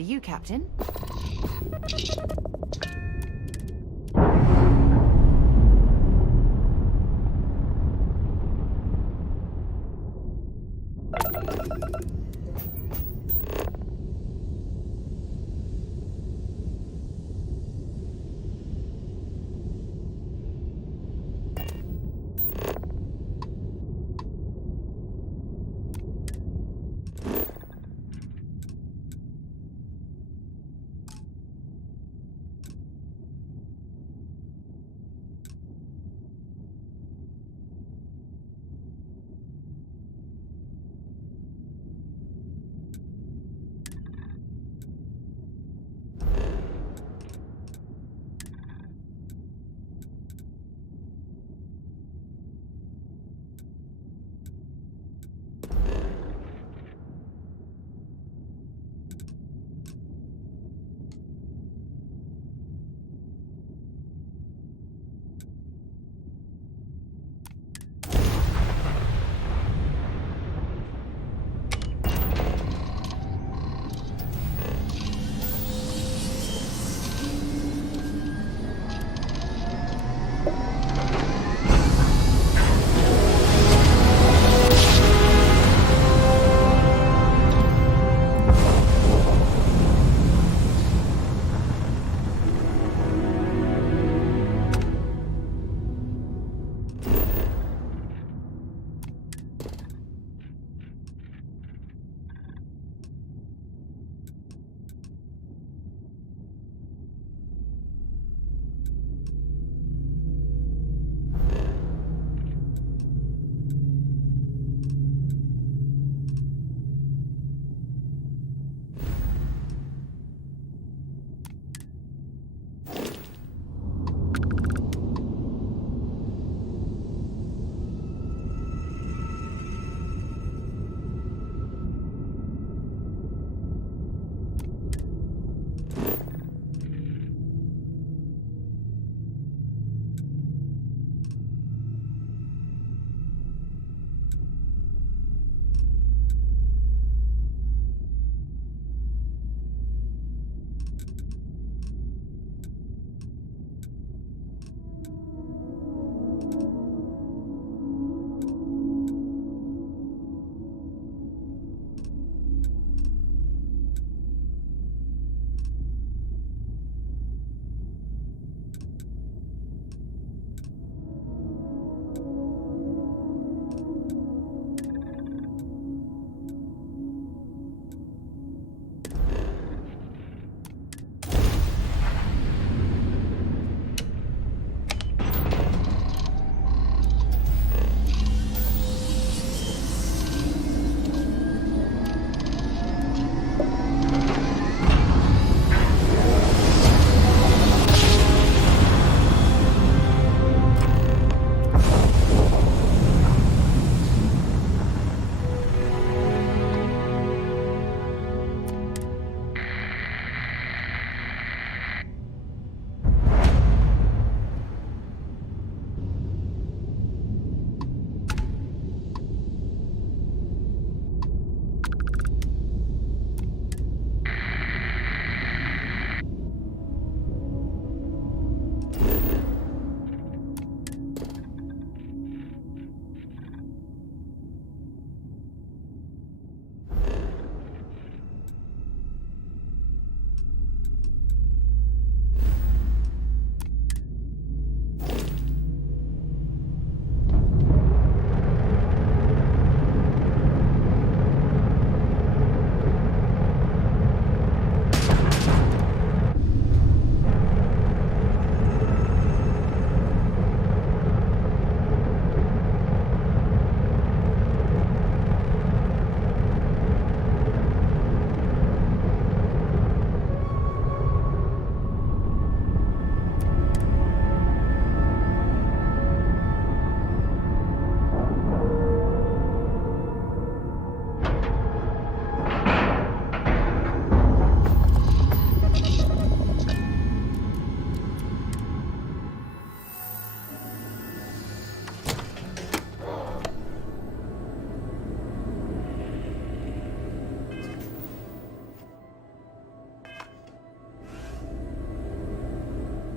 after you, Captain.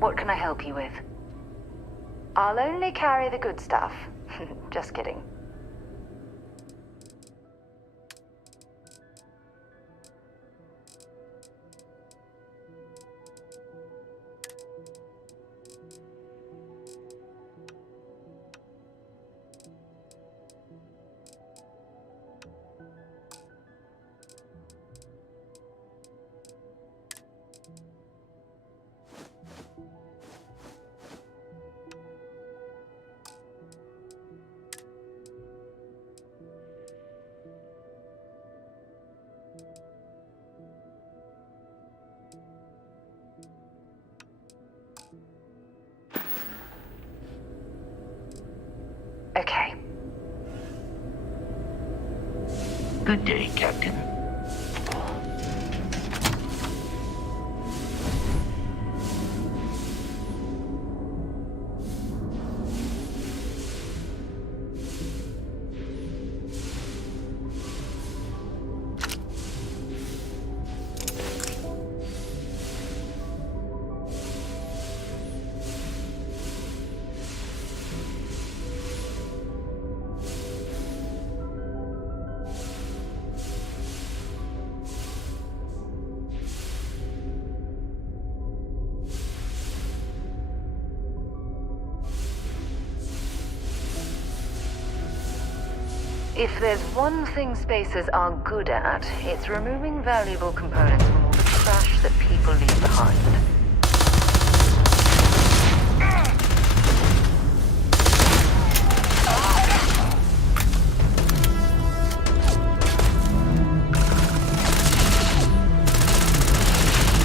What can I help you with? I'll only carry the good stuff. Just kidding. Okay. Good day, Captain. If there's one thing spacers are good at, it's removing valuable components from all the trash that people leave behind.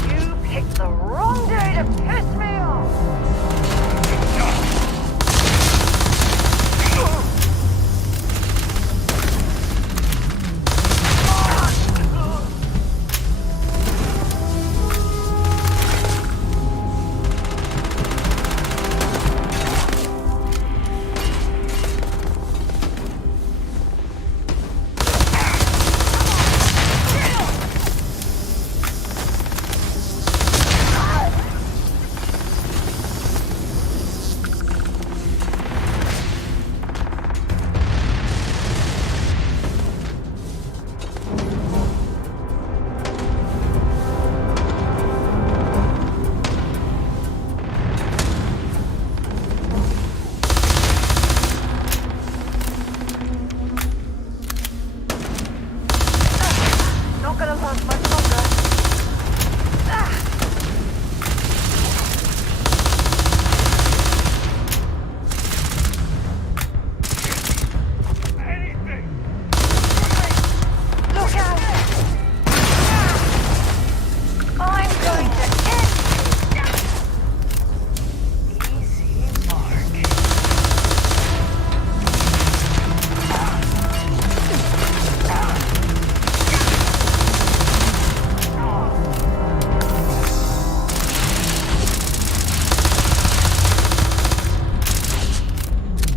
You picked the wrong day to piss me off!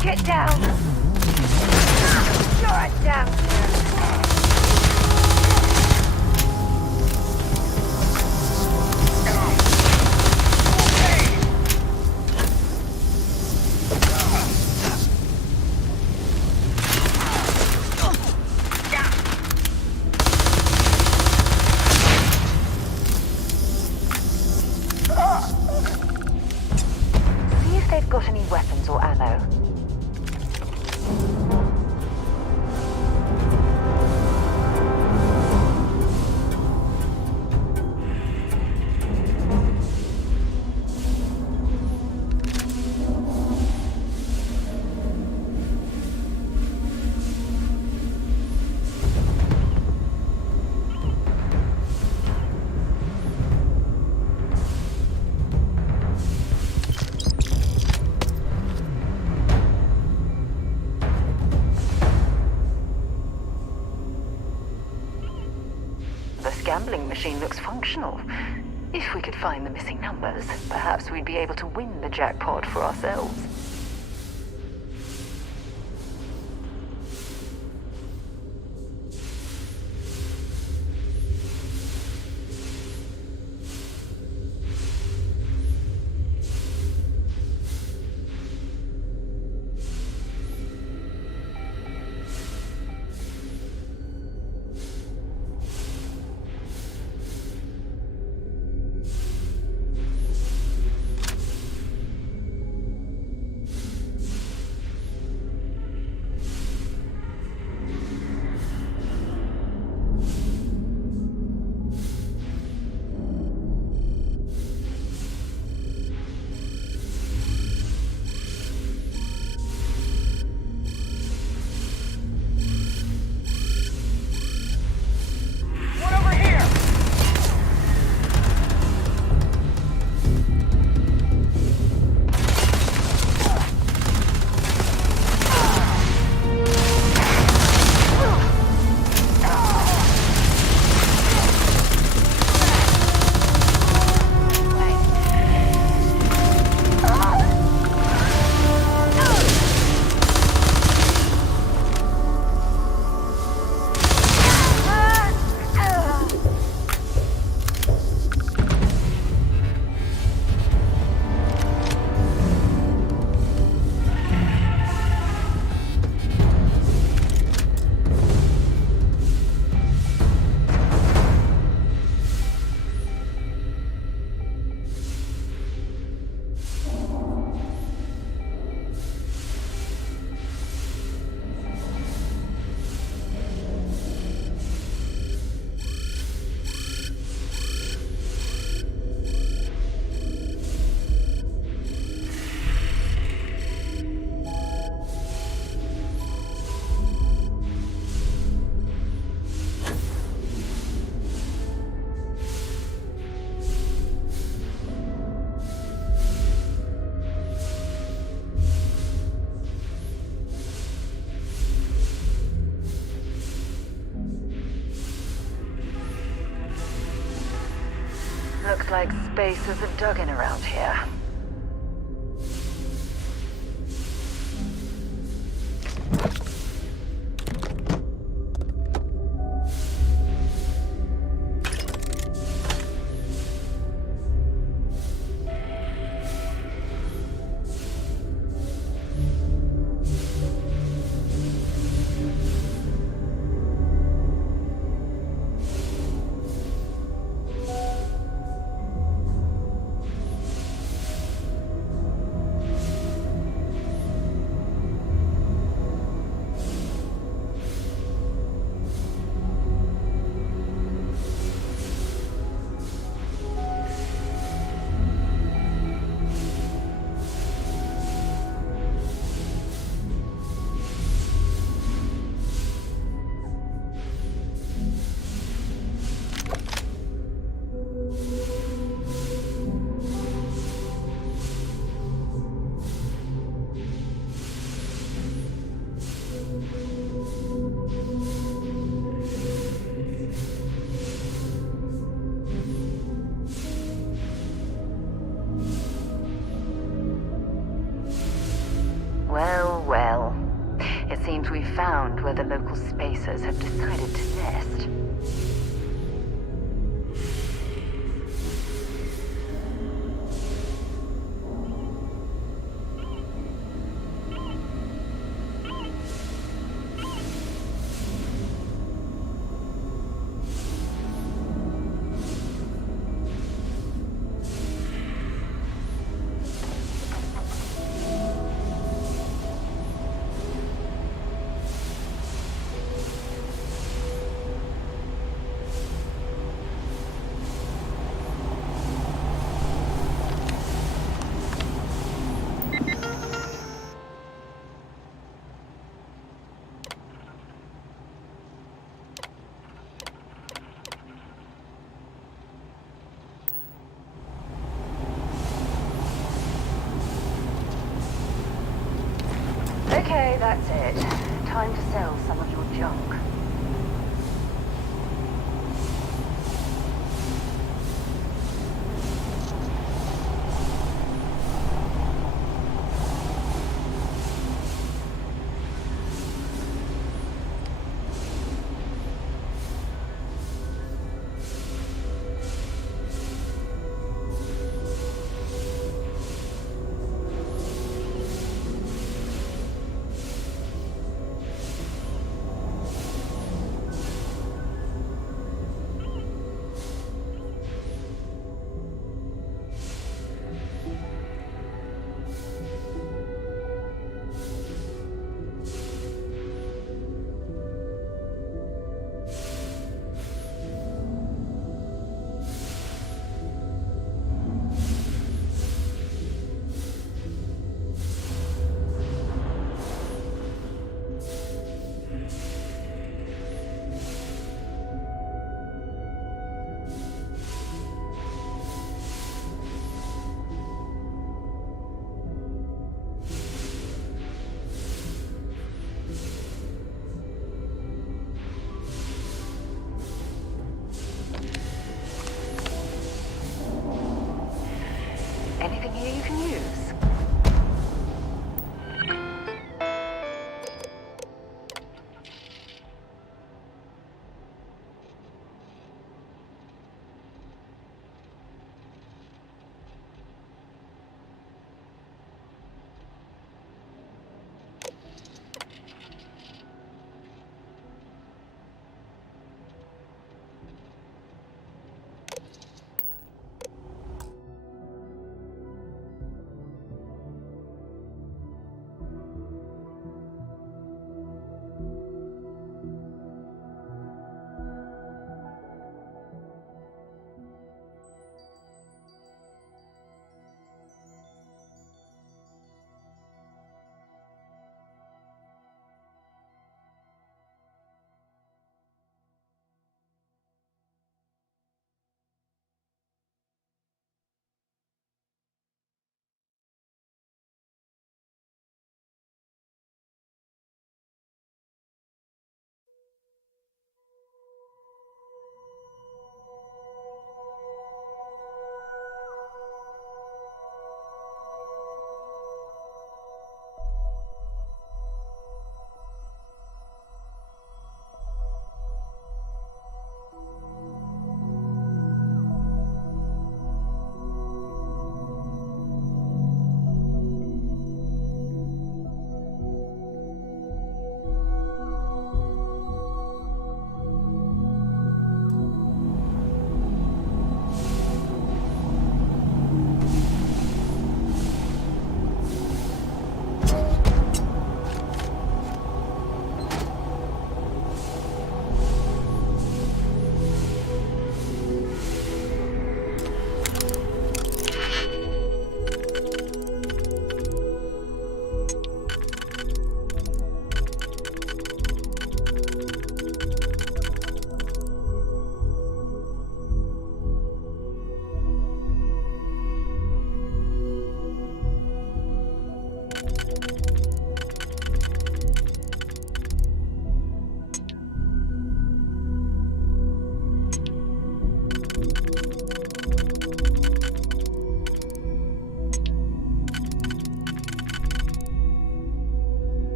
Get down! You're a damn... See if they've got any weapons or ammo. Gambling machine looks functional. If we could find the missing numbers, perhaps we'd be able to win the jackpot for ourselves. Looks like spacers have dug in around here. Well, well. It seems we've found where the local spacers have decided to nest. Okay, that's it. Time to sell some of your junk.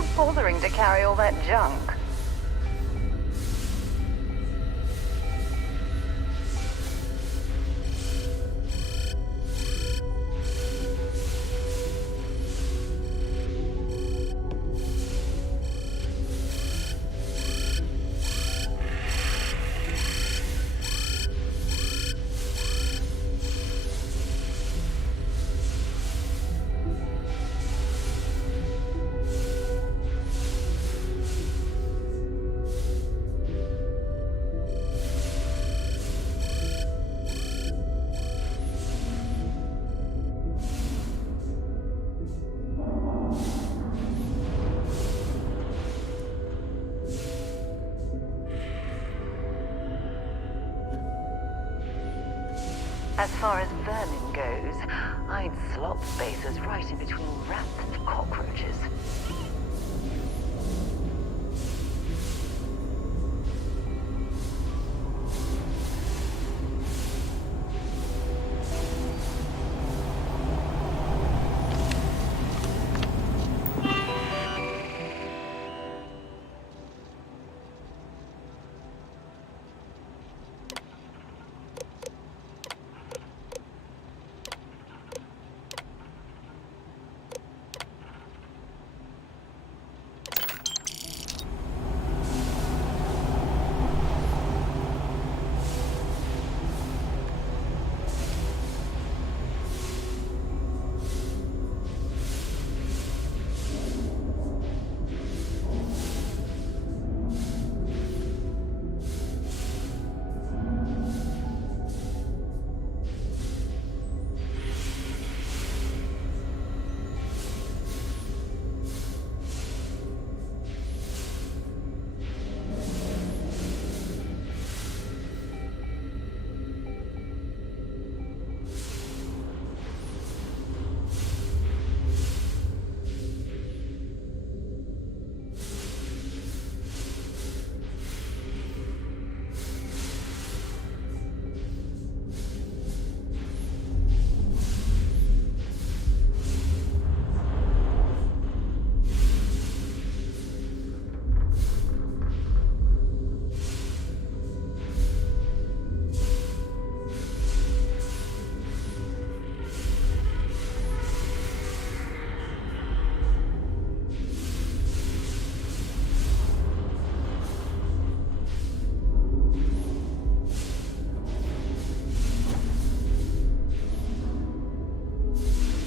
you bothering to carry all that junk? As far as vermin goes, I'd slot spacers right in between rats and cockroaches.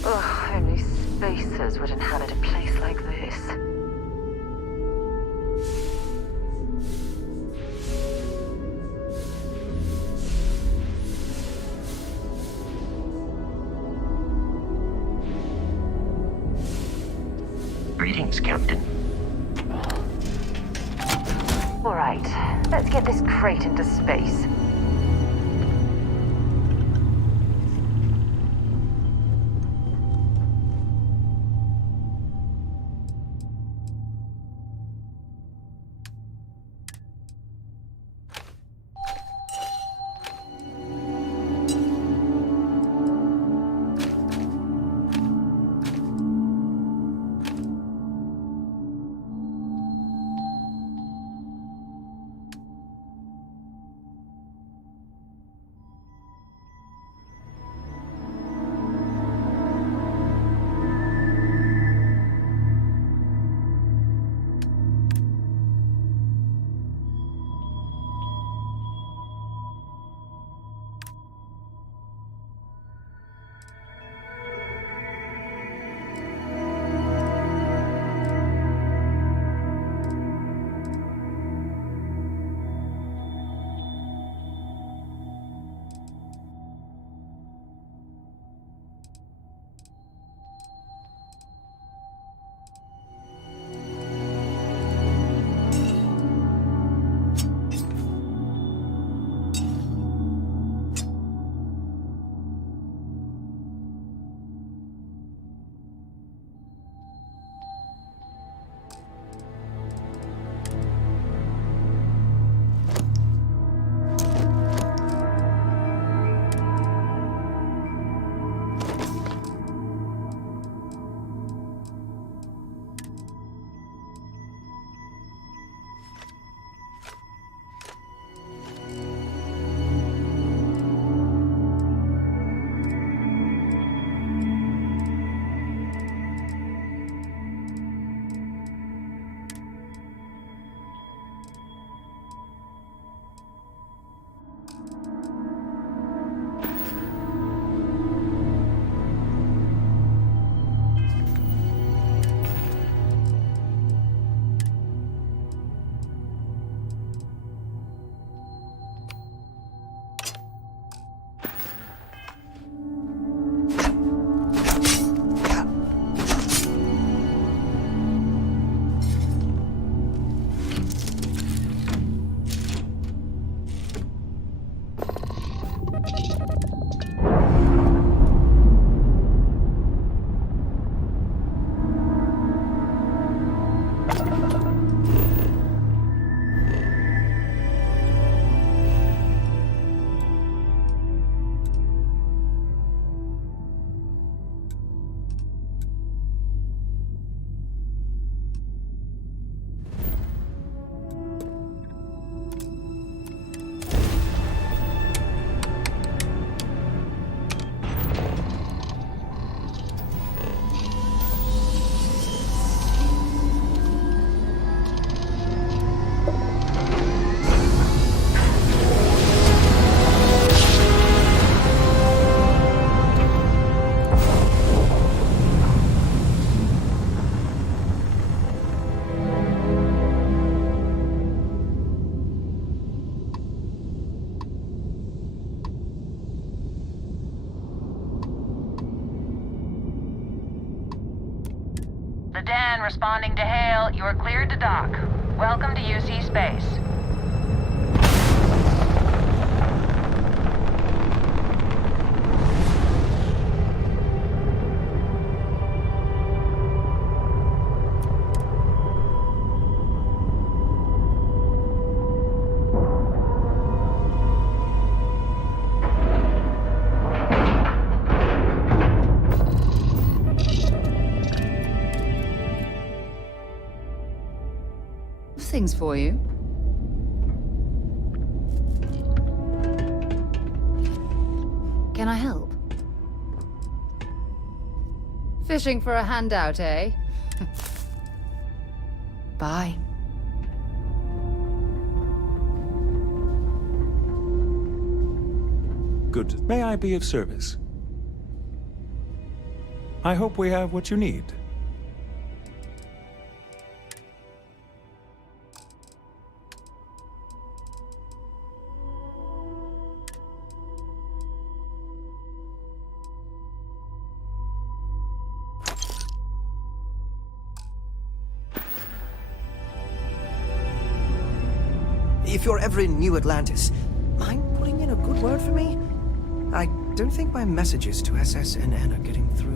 Ugh, only spacers would inhabit a place like this. Greetings, Captain. All right, let's get this crate into space. responding to hail. You are cleared to dock. Welcome to UC Space. Things for you. Can I help? Fishing for a handout, eh? Bye. Good. May I be of service? I hope we have what you need. If you're ever in New Atlantis, mind putting in a good word for me? I don't think my messages to SSNN are getting through.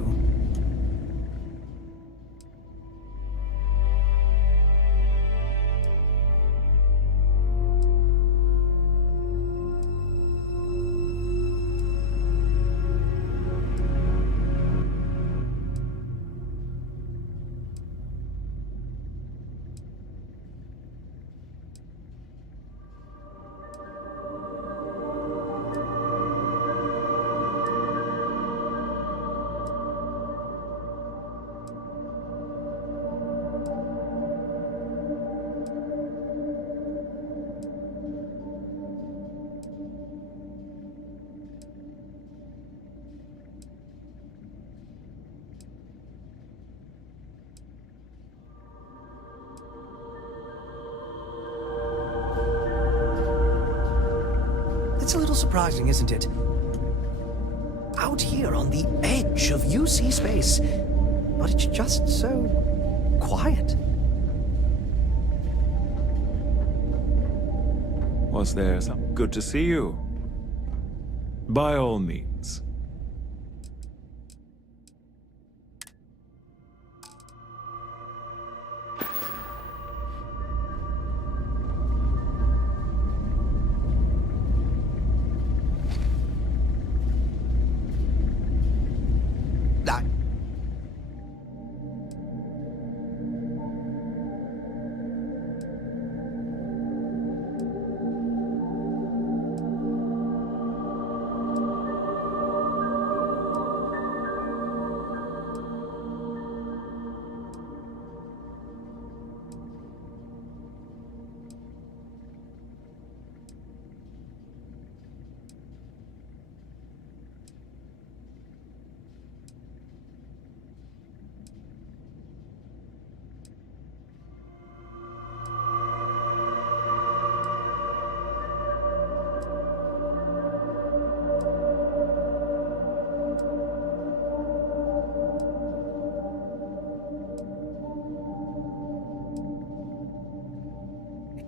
It's a little surprising, isn't it? Out here on the edge of UC space, but it's just so quiet. Was there some? Good to see you. By all means.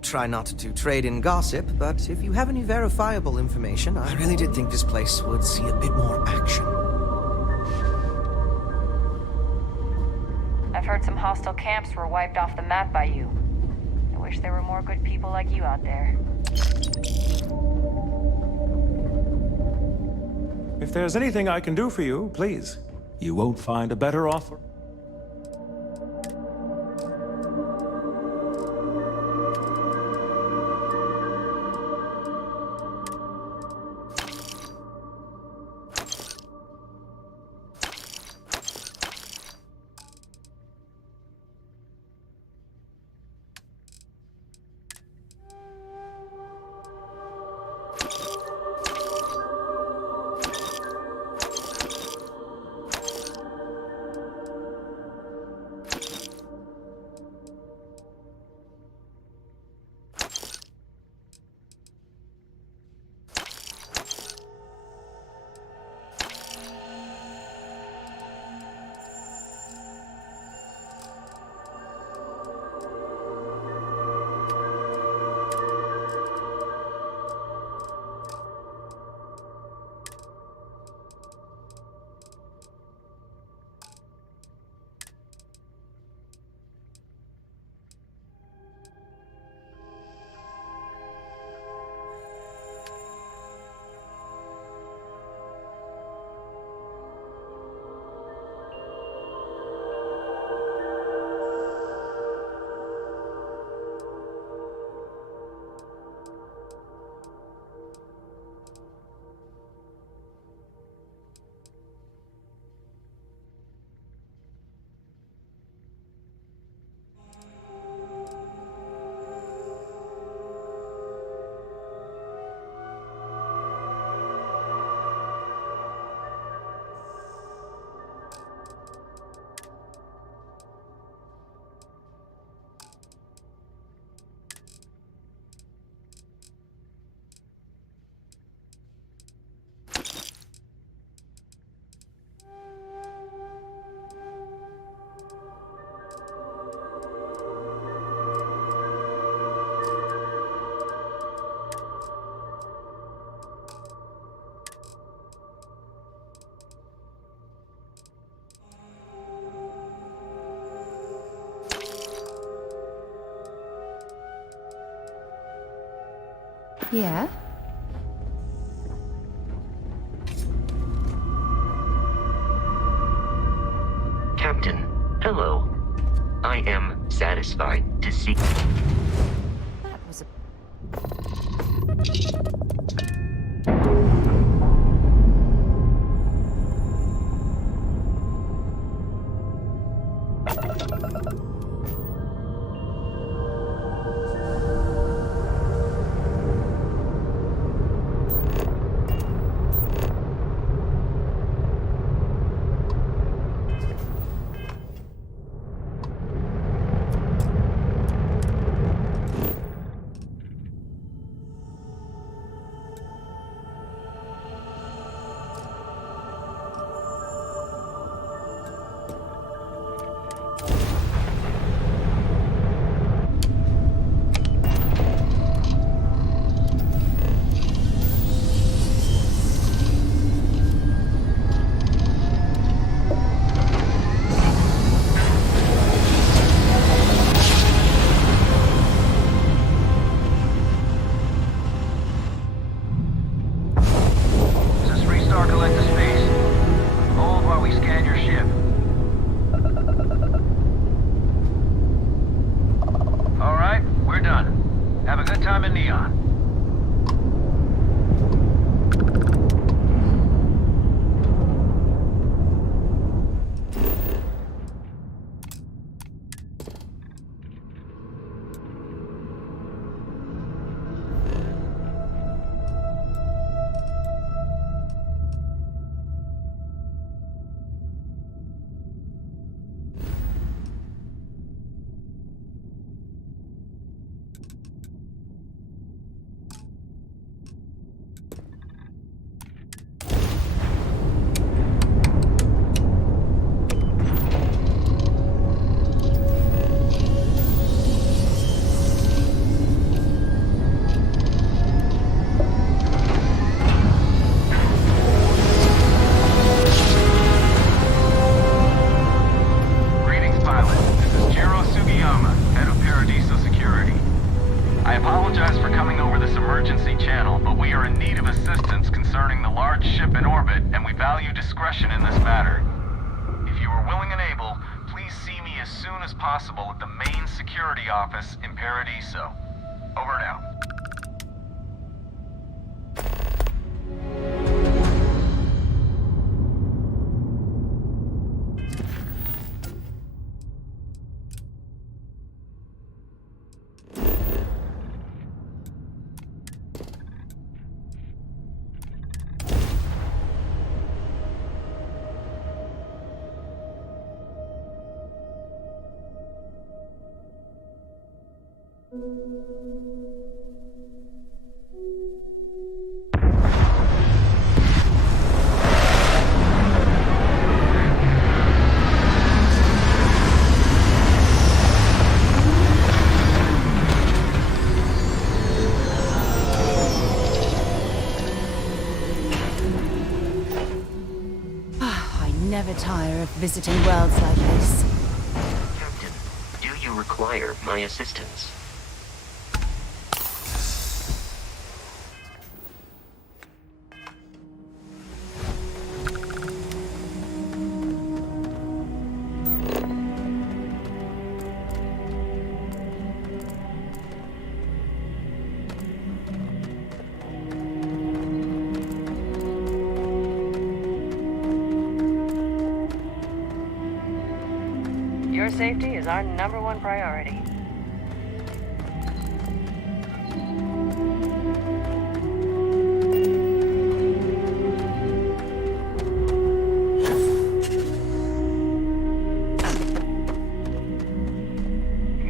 Try not to trade in gossip, but if you have any verifiable information, I really did think this place would see a bit more action. I've heard some hostile camps were wiped off the map by you. I wish there were more good people like you out there. If there's anything I can do for you, please. You won't find a better offer. Yeah? Captain, hello. I am satisfied to see... That was a... office in Paradiso. Over and out. Never tire of visiting worlds like this. Captain, do you require my assistance? Your safety is our #1 priority.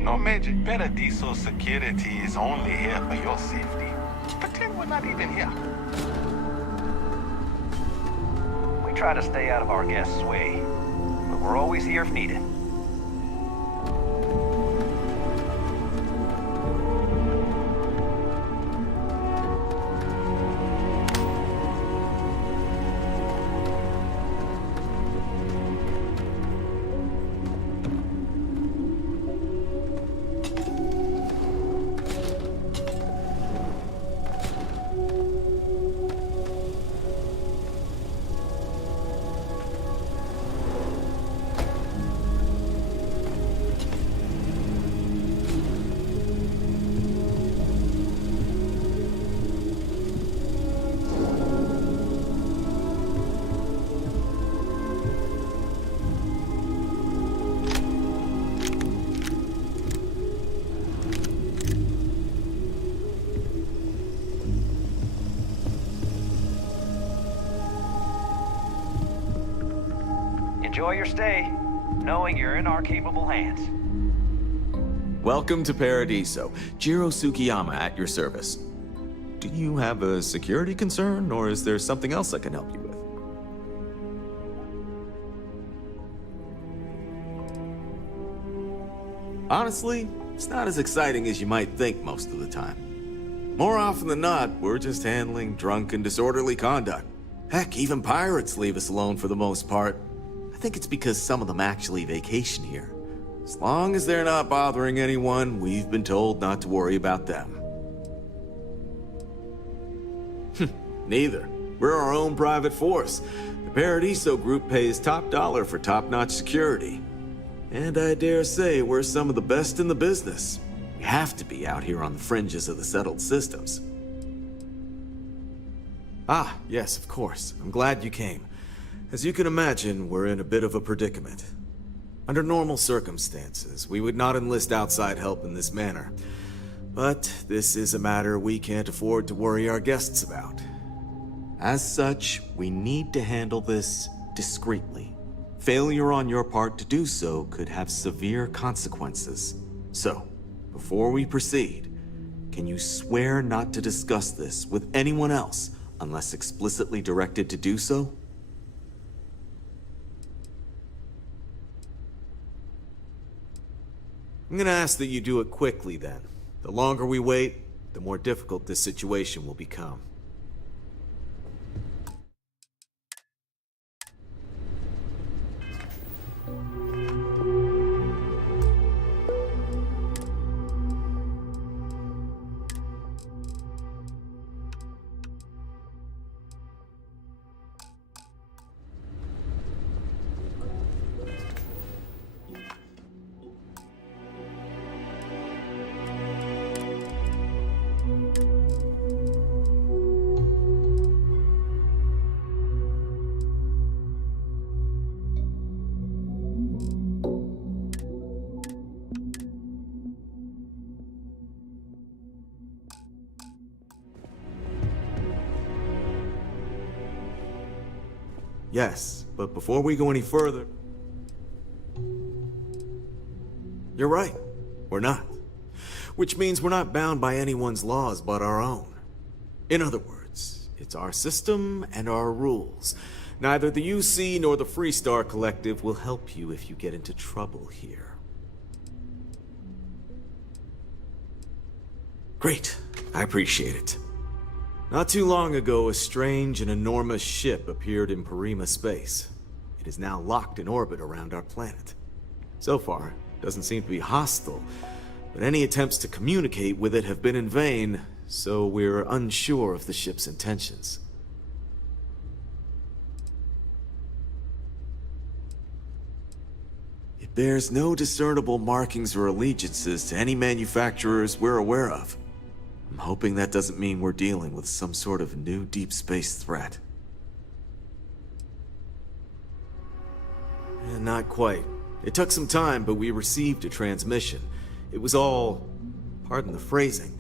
No major. Paradiso security is only here for your safety. Pretend we're not even here. We try to stay out of our guests' way, but we're always here if needed. enjoy your stay, knowing you're in our capable hands. Welcome to Paradiso. Jiro Tsukiyama at your service. Do you have a security concern, or is there something else I can help you with? Honestly, it's not as exciting as you might think most of the time. More often than not, we're just handling drunk and disorderly conduct. Heck, even pirates leave us alone for the most part. I think it's because some of them actually vacation here. As long as they're not bothering anyone, we've been told not to worry about them. Neither. We're our own private force. The Paradiso group pays top dollar for top-notch security. And I dare say we're some of the best in the business. We have to be out here on the fringes of the settled systems. Ah, yes, of course. I'm glad you came. As you can imagine, we're in a bit of a predicament. Under normal circumstances, we would not enlist outside help in this manner. But this is a matter we can't afford to worry our guests about. As such, we need to handle this discreetly. Failure on your part to do so could have severe consequences. So, before we proceed, can you swear not to discuss this with anyone else unless explicitly directed to do so? I'm gonna ask that you do it quickly then. The longer we wait, the more difficult this situation will become. Yes, but before we go any further... You're right. We're not. Which means we're not bound by anyone's laws but our own. In other words, it's our system and our rules. Neither the UC nor the Freestar Collective will help you if you get into trouble here. Great. I appreciate it. Not too long ago, a strange and enormous ship appeared in Parima space. It is now locked in orbit around our planet. So far, it doesn't seem to be hostile, but any attempts to communicate with it have been in vain, so we're unsure of the ship's intentions. It bears no discernible markings or allegiances to any manufacturers we're aware of. I'm hoping that doesn't mean we're dealing with some sort of new deep space threat. Not quite. It took some time, but we received a transmission. It was all, pardon the phrasing,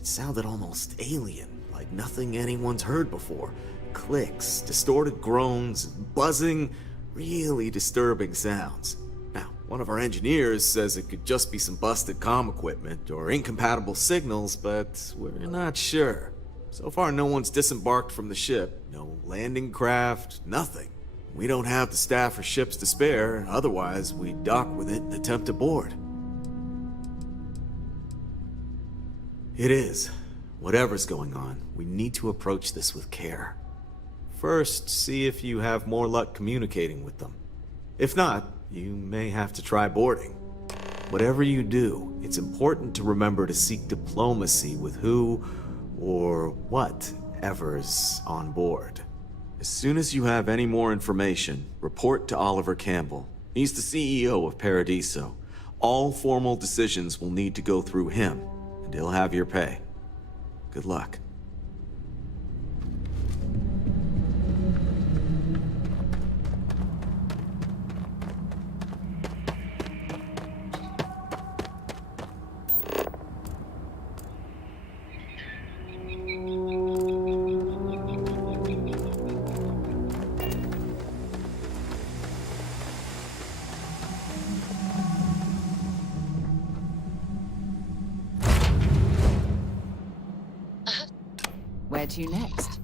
it sounded almost alien, like nothing anyone's heard before. Clicks, distorted groans, buzzing, really disturbing sounds. Now, one of our engineers says it could just be some busted comm equipment or incompatible signals, but we're not sure. So far, no one's disembarked from the ship. No landing craft, nothing. We don't have the staff or ships to spare, otherwise we'd dock with it and attempt to board. It is. Whatever's going on, we need to approach this with care. First, see if you have more luck communicating with them. If not, you may have to try boarding. Whatever you do, it's important to remember to seek diplomacy with who or whatever's on board. As soon as you have any more information, report to Oliver Campbell. He's the CEO of Paradiso. All formal decisions will need to go through him, and he'll have your pay. Good luck. Where to next?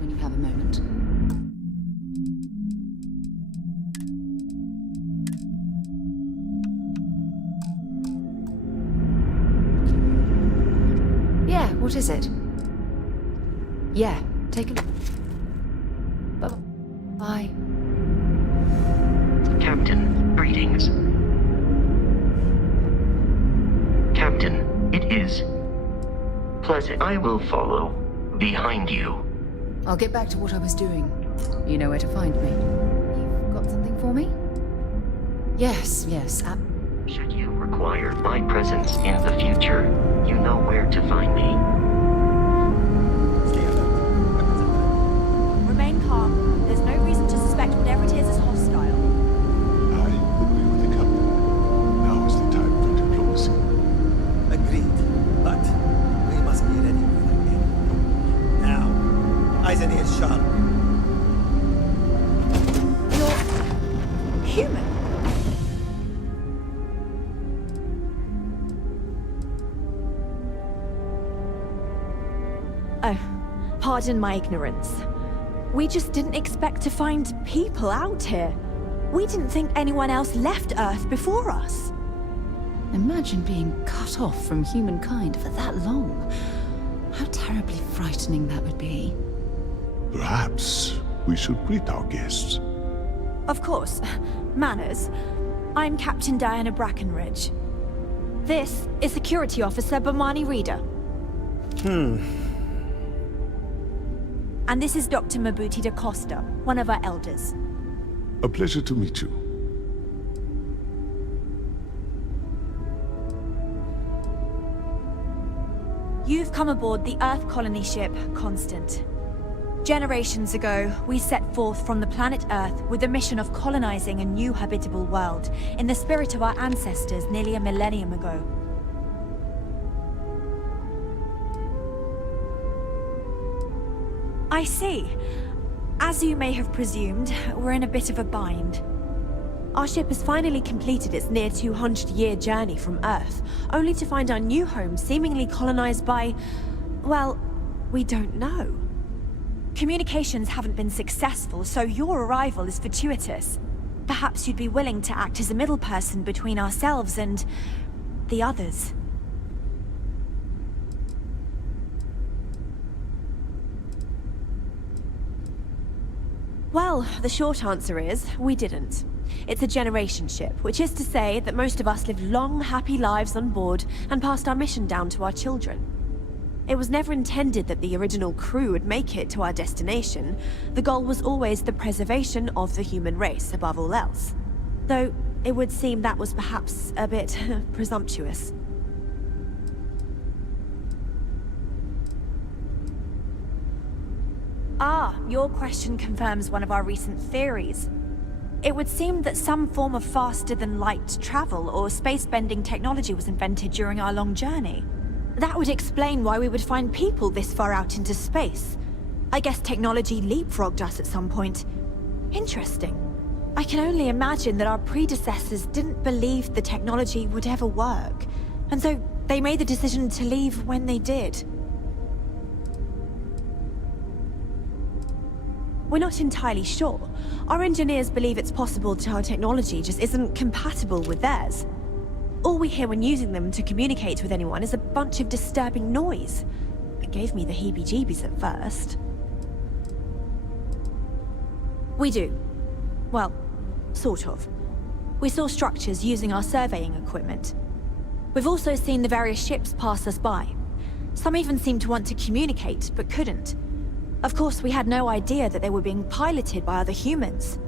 When you have a moment. Yeah, what is it? Yeah, take a... Bye. Captain, greetings. Captain, it is pleasant. I will follow behind you. I'll get back to what I was doing. You know where to find me. You've got something for me? Yes. Should you require my presence in the future, you know where to find me. Remain calm. There's no reason to suspect whatever it is hostile. I agree with the captain. Now is the time for diplomacy. Agreed. But we must be ready for it. Now, eyes and ears sharp. You're human. Oh, pardon my ignorance. We just didn't expect to find people out here. We didn't think anyone else left Earth before us. Imagine being cut off from humankind for that long. How terribly frightening that would be. Perhaps we should greet our guests. Of course. Manners. I'm Captain Diana Brackenridge. This is Security Officer Bomani Reader. And this is Dr. Mabuti da Costa, one of our elders. A pleasure to meet you. You've come aboard the Earth colony ship Constant. Generations ago, we set forth from the planet Earth with the mission of colonizing a new habitable world in the spirit of our ancestors nearly a millennium ago. I see. As you may have presumed, we're in a bit of a bind. Our ship has finally completed its near 200-year journey from Earth, only to find our new home seemingly colonized by... well, we don't know. Communications haven't been successful, so your arrival is fortuitous. Perhaps you'd be willing to act as a middle person between ourselves and... the others. Well, the short answer is, we didn't. It's a generation ship, which is to say that most of us lived long, happy lives on board and passed our mission down to our children. It was never intended that the original crew would make it to our destination. The goal was always the preservation of the human race above all else. Though, it would seem that was perhaps a bit presumptuous. Ah, your question confirms one of our recent theories. It would seem that some form of faster-than-light travel or space-bending technology was invented during our long journey. That would explain why we would find people this far out into space. I guess technology leapfrogged us at some point. Interesting. I can only imagine that our predecessors didn't believe the technology would ever work, and so they made the decision to leave when they did. We're not entirely sure. Our engineers believe it's possible that our technology just isn't compatible with theirs. All we hear when using them to communicate with anyone is a bunch of disturbing noise. It gave me the heebie-jeebies at first. We do. Well, sort of. We saw structures using our surveying equipment. We've also seen the various ships pass us by. Some even seemed to want to communicate, but couldn't. Of course, we had no idea that they were being piloted by other humans.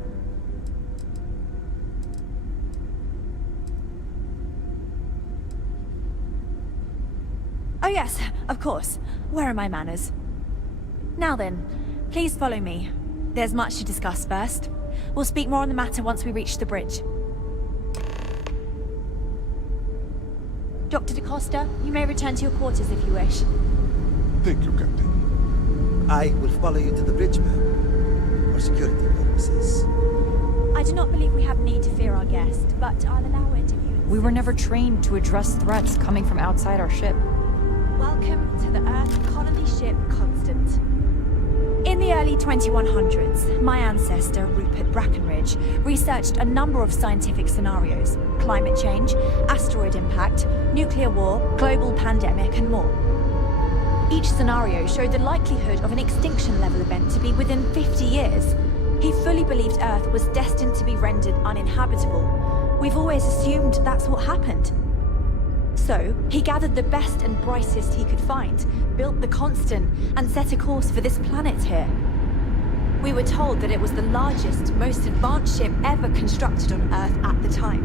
Oh yes, of course. Where are my manners? Now then, please follow me. There's much to discuss first. We'll speak more on the matter once we reach the bridge. Dr. DaCosta, you may return to your quarters if you wish. Thank you, Captain. I will follow you to the bridge, ma'am, for security purposes. I do not believe we have need to fear our guest, but I'll allow interviews. We were never trained to address threats coming from outside our ship. Welcome to the Earth colony ship Constant. In the early 2100s, my ancestor, Rupert Brackenridge, researched a number of scientific scenarios: climate change, asteroid impact, nuclear war, global pandemic, and more. Each scenario showed the likelihood of an extinction-level event to be within 50 years. He fully believed Earth was destined to be rendered uninhabitable. We've always assumed that's what happened. So, he gathered the best and brightest he could find, built the Constant, and set a course for this planet here. We were told that it was the largest, most advanced ship ever constructed on Earth at the time.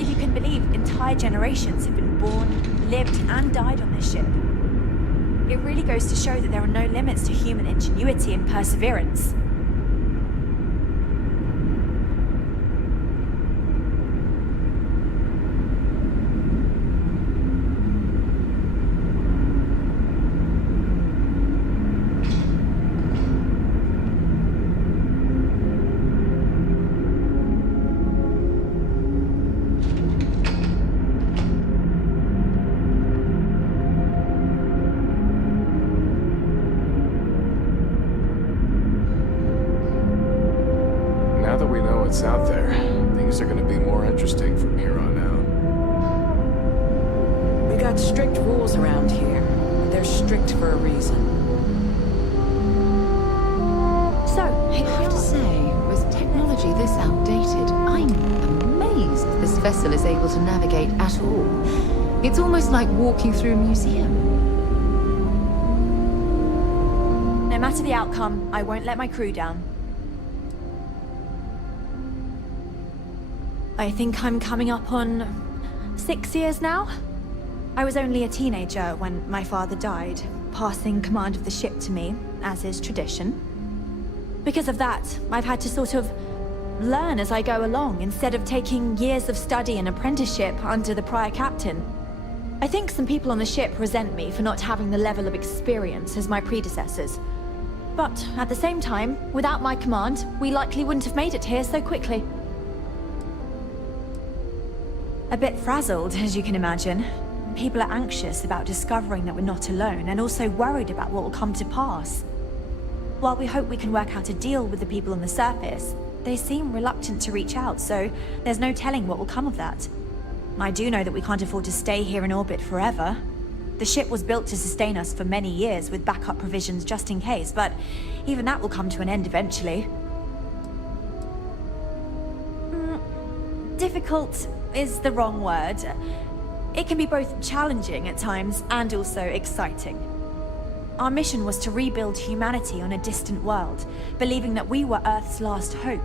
If you can believe, entire generations have been born, lived, and died on this ship. It really goes to show that there are no limits to human ingenuity and perseverance. Now that we know what's out there, things are gonna be more interesting from here on out. We got strict rules around here. They're strict for a reason. So, I have to say, with technology this outdated, I'm amazed this vessel is able to navigate at all. It's almost like walking through a museum. no matter the outcome, I won't let my crew down. I think I'm coming up on 6 years now. I was only a teenager when my father died, passing command of the ship to me, as is tradition. Because of that, I've had to sort of learn as I go along, instead of taking years of study and apprenticeship under the prior captain. I think some people on the ship resent me for not having the level of experience as my predecessors. But at the same time, without my command, we likely wouldn't have made it here so quickly. A bit frazzled, as you can imagine. People are anxious about discovering that we're not alone, and also worried about what will come to pass. While we hope we can work out a deal with the people on the surface, they seem reluctant to reach out, so there's no telling what will come of that. I do know that we can't afford to stay here in orbit forever. The ship was built to sustain us for many years with backup provisions just in case, but even that will come to an end eventually. Difficult is the wrong word. It can be both challenging at times and also exciting. Our mission was to rebuild humanity on a distant world, believing that we were Earth's last hope.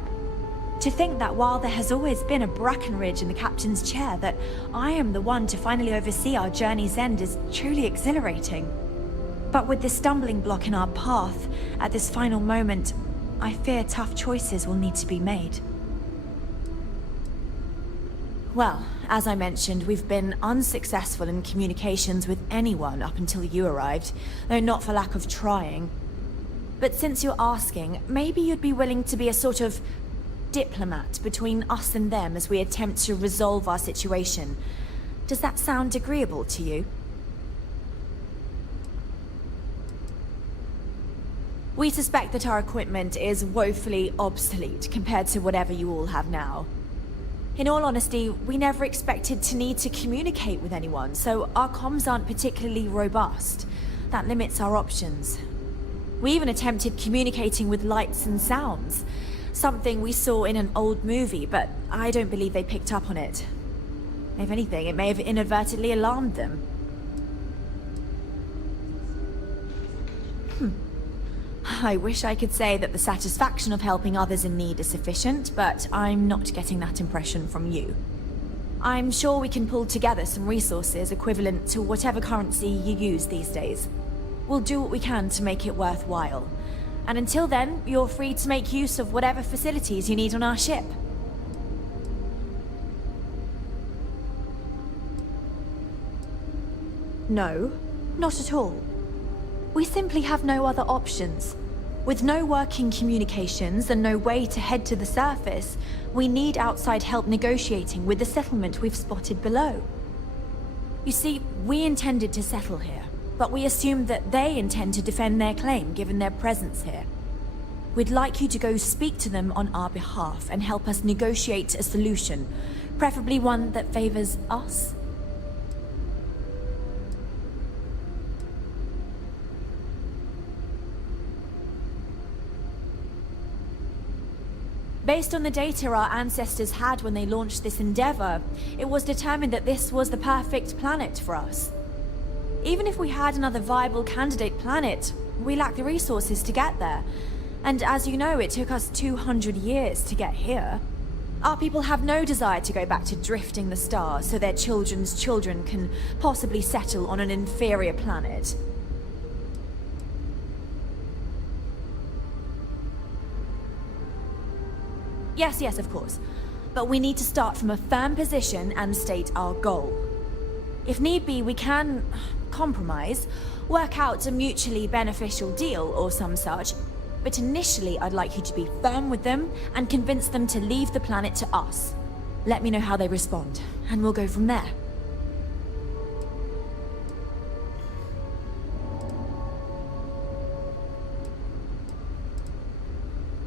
To think that while there has always been a Brackenridge in the captain's chair, that I am the one to finally oversee our journey's end is truly exhilarating. But with this stumbling block in our path, at this final moment, I fear tough choices will need to be made. Well, as I mentioned, we've been unsuccessful in communications with anyone up until you arrived, though not for lack of trying. But since you're asking, maybe you'd be willing to be a sort of diplomat between us and them as we attempt to resolve our situation. Does that sound agreeable to you? We suspect that our equipment is woefully obsolete compared to whatever you all have now. In all honesty, we never expected to need to communicate with anyone, so our comms aren't particularly robust. That limits our options. We even attempted communicating with lights and sounds, something we saw in an old movie, but I don't believe they picked up on it. If anything, it may have inadvertently alarmed them. I wish I could say that the satisfaction of helping others in need is sufficient, but I'm not getting that impression from you. I'm sure we can pull together some resources equivalent to whatever currency you use these days. We'll do what we can to make it worthwhile. And until then, you're free to make use of whatever facilities you need on our ship. No, not at all. We simply have no other options. With no working communications and no way to head to the surface, we need outside help negotiating with the settlement we've spotted below. You see, we intended to settle here, but we assumed that they intend to defend their claim given their presence here. We'd like you to go speak to them on our behalf and help us negotiate a solution, preferably one that favors us. Based on the data our ancestors had when they launched this endeavor, it was determined that this was the perfect planet for us. Even if we had another viable candidate planet, we lack the resources to get there. And as you know, it took us 200 years to get here. Our people have no desire to go back to drifting the stars so their children's children can possibly settle on an inferior planet. Yes, of course. But we need to start from a firm position and state our goal. If need be, we can compromise, work out a mutually beneficial deal or some such. But initially, I'd like you to be firm with them and convince them to leave the planet to us. Let me know how they respond, and we'll go from there.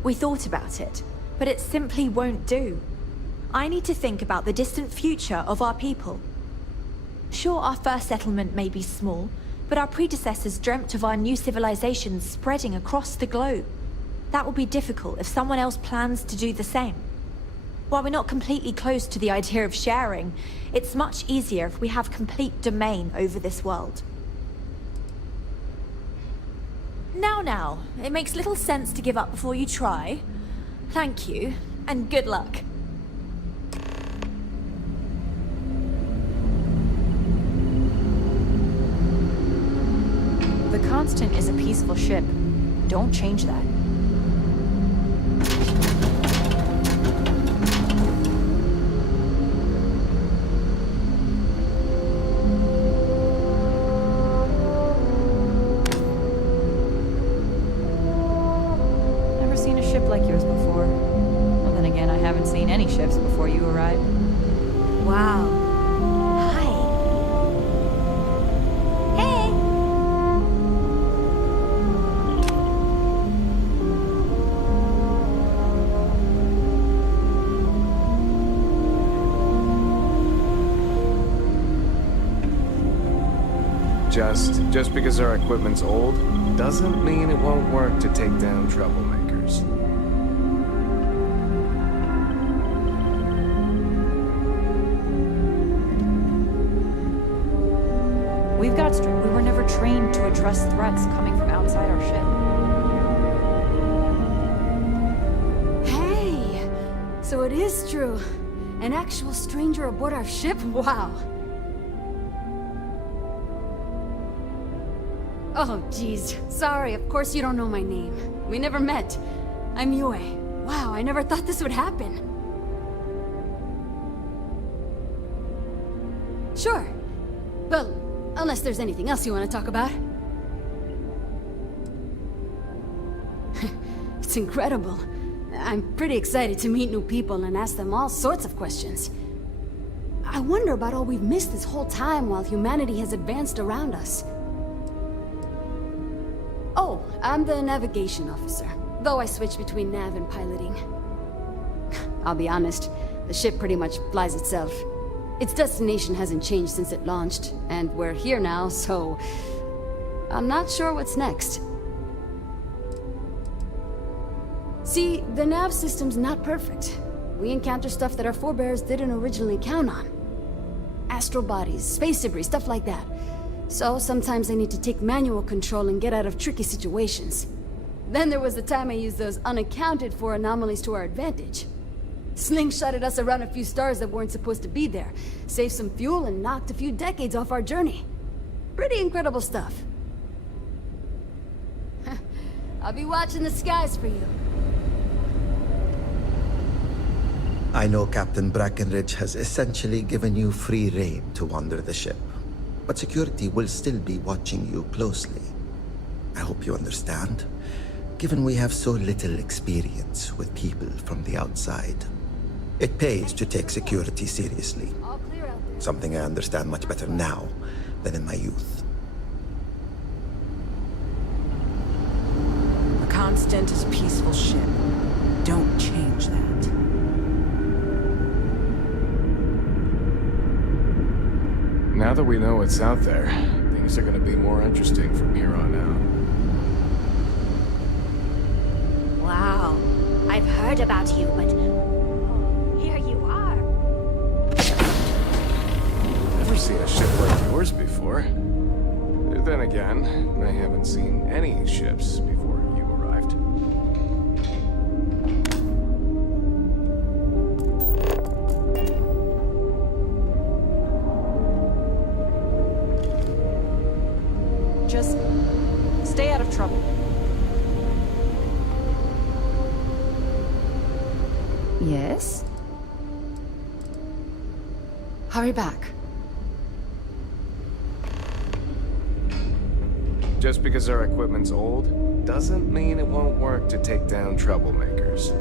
We thought about it, but it simply won't do. I need to think about the distant future of our people. Sure, our first settlement may be small, but our predecessors dreamt of our new civilization spreading across the globe. That will be difficult if someone else plans to do the same. While we're not completely close to the idea of sharing, it's much easier if we have complete domain over this world. Now, it makes little sense to give up before you try. Thank you, and good luck. The Constant is a peaceful ship. Don't change that. Never seen a ship like yours before. Well, then again, I haven't seen any ships before you arrived. Wow. Just because our equipment's old, doesn't mean it won't work to take down troublemakers. trained to address threats coming from outside our ship. Hey! So it is true. An actual stranger aboard our ship? Wow. Oh, geez. Sorry, of course you don't know my name. We never met. I'm Yue. Wow, I never thought this would happen. Sure. Well, unless there's anything else you want to talk about. It's incredible. I'm pretty excited to meet new people and ask them all sorts of questions. I wonder about all we've missed this whole time while humanity has advanced around us. Oh, I'm the navigation officer, though I switch between nav and piloting. I'll be honest, the ship pretty much flies itself. Its destination hasn't changed since it launched, and we're here now, so I'm not sure what's next. See, the nav system's not perfect. We encounter stuff that our forebears didn't originally count on. Astral bodies, space debris, stuff like that. So sometimes I need to take manual control and get out of tricky situations. Then there was the time I used those unaccounted for anomalies to our advantage. Slingshotted us around a few stars that weren't supposed to be there, saved some fuel and knocked a few decades off our journey. Pretty incredible stuff. I'll be watching the skies for you. I know Captain Brackenridge has essentially given you free rein to wander the ship, but security will still be watching you closely. I hope you understand, given we have so little experience with people from the outside. It pays to take security seriously. Something I understand much better now than in my youth. A constant is a peaceful ship. Don't change that. Now that we know what's out there, things are gonna be more interesting from here on out. Wow. I've heard about you, but here you are. Never seen a ship like yours before. Then again, I haven't seen any ships before you arrived. Just stay out of trouble. Yes? Hurry back. Just because our equipment's old, doesn't mean it won't work to take down troublemakers.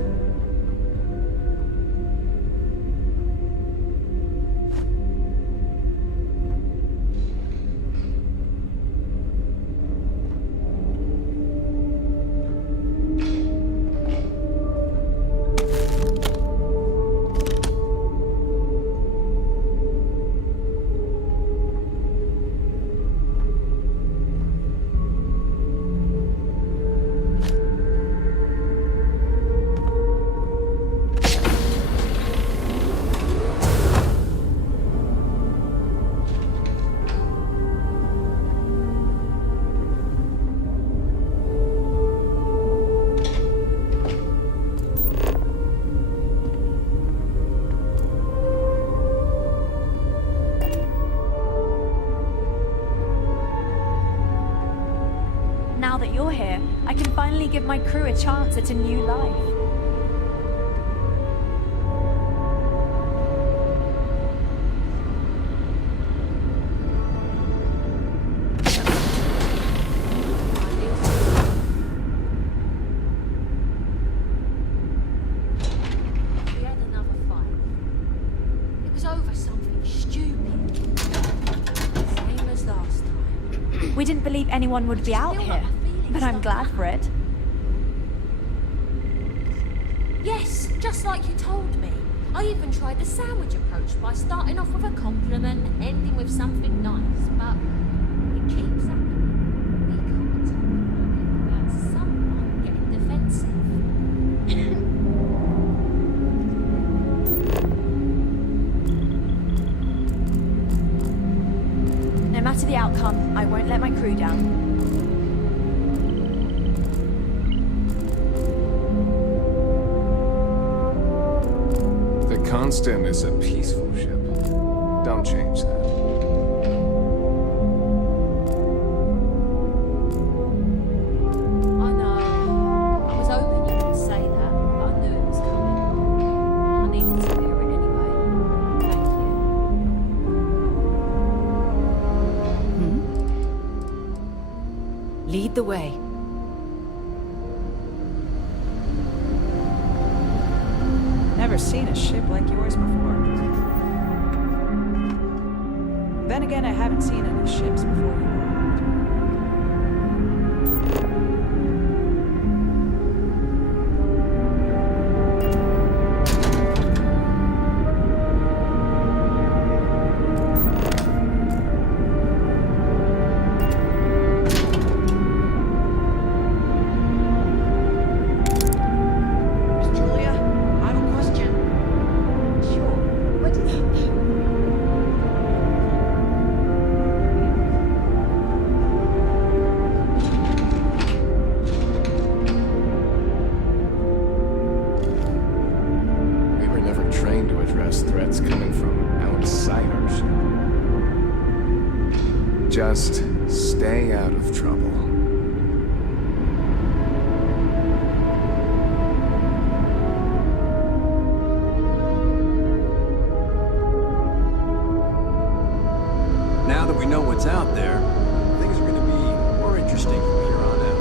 Now that you're here, I can finally give my crew a chance at a new life. We had another fight. It was over something stupid. Same as last time. We didn't believe anyone would be out here, but I'm glad for it. Yes, just like you told me. I even tried the sandwich approach by starting off with a compliment and ending with something nice, but it keeps happening. We can't talk about someone getting defensive. No matter the outcome, I won't let my crew down. Constant is a peaceful ship. Don't change that. I know. I was hoping you would say that, but I knew it was coming. I needed to hear it anyway. Thank you. Lead the way. Never seen a ship like yours before. Then again, I haven't seen any ships before you. Threats coming from outside our ship. Just stay out of trouble. Now that we know what's out there, things are going to be more interesting from here on out.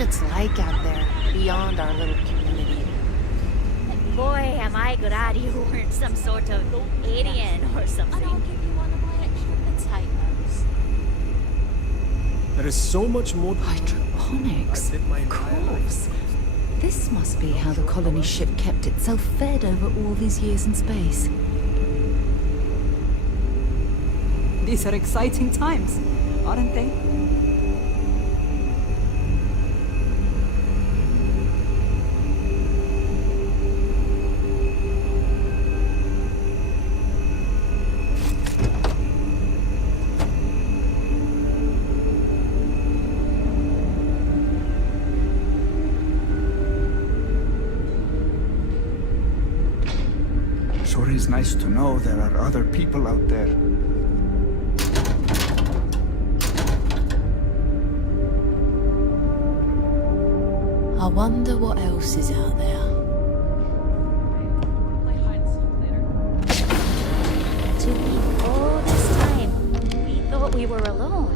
It's like out there, beyond our little community. Boy, am I glad you weren't some sort of alien or something. And I'll give you one of my extra potatoes. There is so much more. Hydroponics, of course. This must be how the colony ship kept itself fed over all these years in space. These are exciting times, aren't they? Sure is nice to know there are other people out there. I wonder what else is out there. To think all this time, we thought we were alone.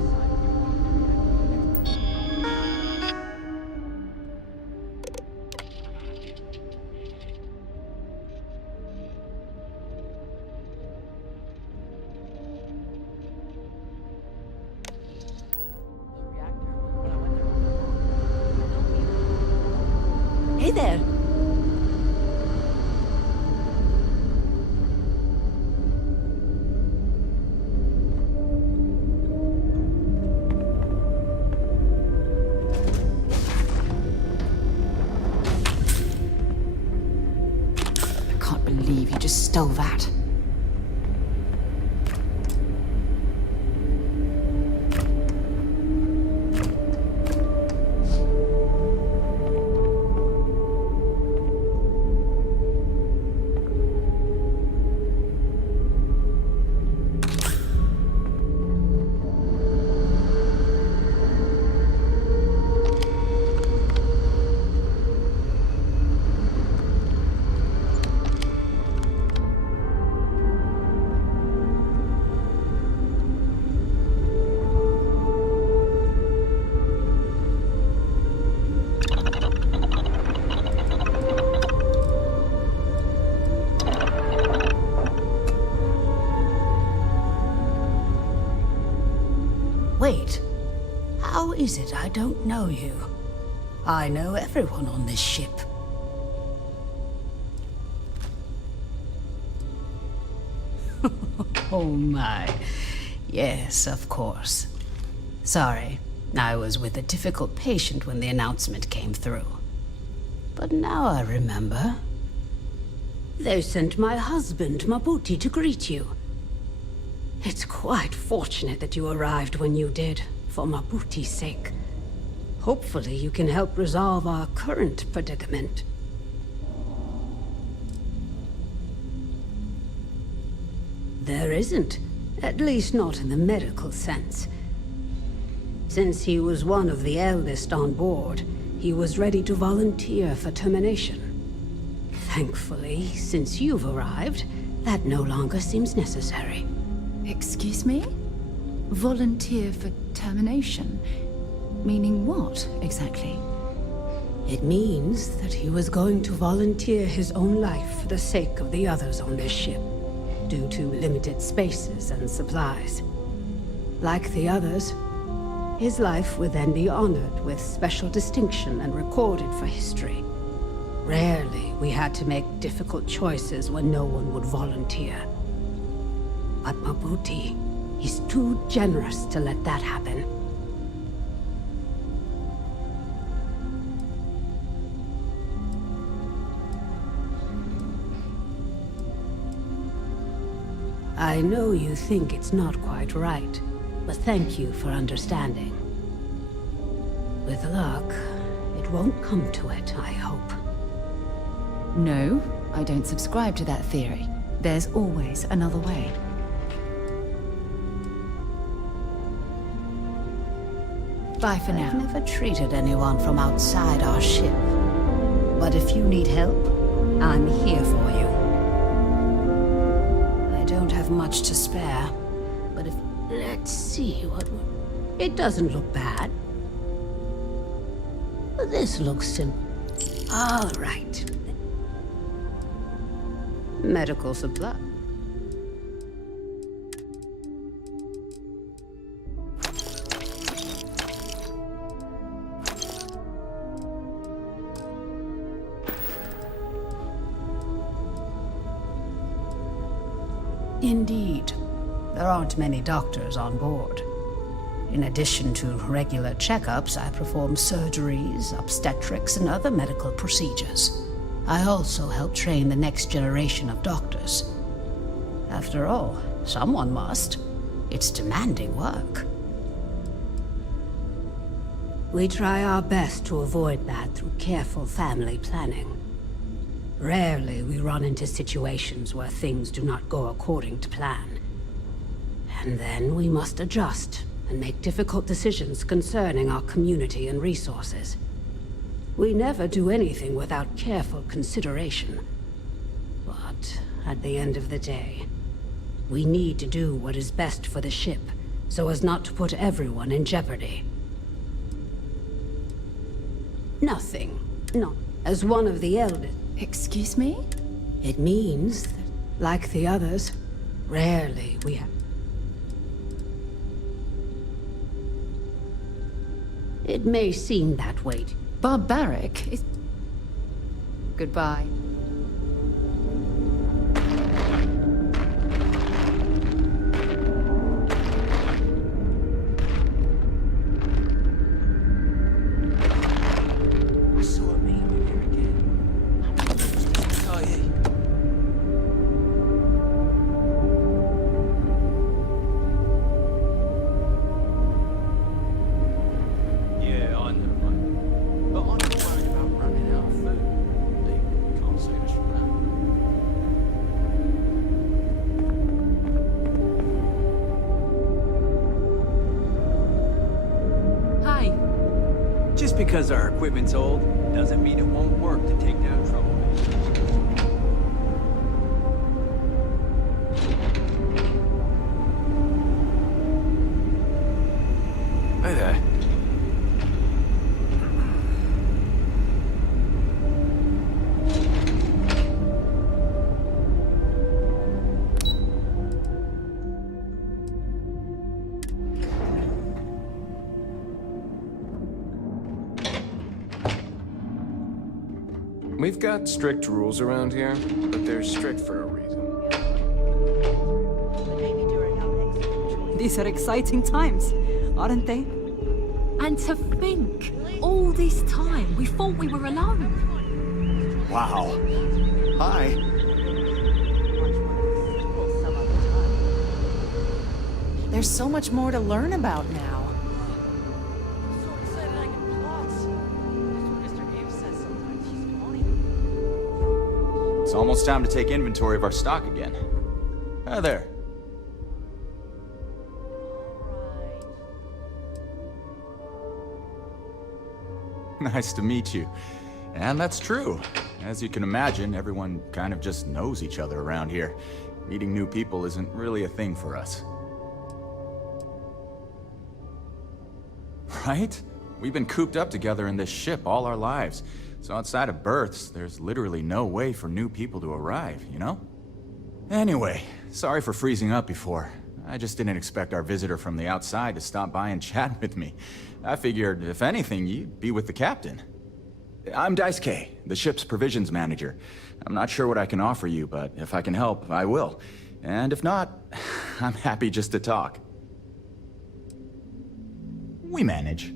Hey there. I can't believe you just stole that. Wait, how is it I don't know you? I know everyone on this ship. Oh my, Yes, of course. Sorry, I was with a difficult patient when the announcement came through. But now I remember. They sent my husband, Mabuti, to greet you. It's quite fortunate that you arrived when you did, for Mabuti's sake. Hopefully you can help resolve our current predicament. There isn't, at least not in the medical sense. Since he was one of the eldest on board, he was ready to volunteer for termination. Thankfully, since you've arrived, that no longer seems necessary. Excuse me? Volunteer for termination? Meaning what, exactly? It means that he was going to volunteer his own life for the sake of the others on this ship, due to limited spaces and supplies. Like the others, his life would then be honored with special distinction and recorded for history. Rarely we had to make difficult choices when no one would volunteer. But Mabuti, he's too generous to let that happen. I know you think it's not quite right, but thank you for understanding. With luck, it won't come to it, I hope. No, I don't subscribe to that theory. There's always another way. Bye for now. I've never treated anyone from outside our ship. But if you need help, I'm here for you. I don't have much to spare, but if... Let's see what... It doesn't look bad. This looks simple. All right. Medical supply. Indeed. There aren't many doctors on board. In addition to regular checkups, I perform surgeries, obstetrics, and other medical procedures. I also help train the next generation of doctors. After all, someone must. It's demanding work. We try our best to avoid that through careful family planning. Rarely we run into situations where things do not go according to plan. And then we must adjust and make difficult decisions concerning our community and resources. We never do anything without careful consideration. But at the end of the day, we need to do what is best for the ship, so as not to put everyone in jeopardy. Nothing. No. As one of the eldest... Excuse me? It means that, like the others, rarely we have... It may seem that way. Barbaric is... Goodbye. I saw a man in here again. Oh, yeah. Yeah, I know, mate. But I'm not worried about running out of food. They can't save us from that. Hi. Just because our equipment's old doesn't mean it won't work to take down troublemakers. Hey there. We've got strict rules around here, but they're strict for a reason. These are exciting times, aren't they? And to think, all this time we thought we were alone. Wow. Hi. There's so much more to learn about now. It's almost time to take inventory of our stock again. Hi there. Nice to meet you. And that's true. As you can imagine, everyone kind of just knows each other around here. Meeting new people isn't really a thing for us. Right? We've been cooped up together in this ship all our lives. So outside of births, there's literally no way for new people to arrive, you know? Anyway, sorry for freezing up before. I just didn't expect our visitor from the outside to stop by and chat with me. I figured, if anything, you'd be with the captain. I'm Daisuke, the ship's provisions manager. I'm not sure what I can offer you, but if I can help, I will. And if not, I'm happy just to talk. We manage.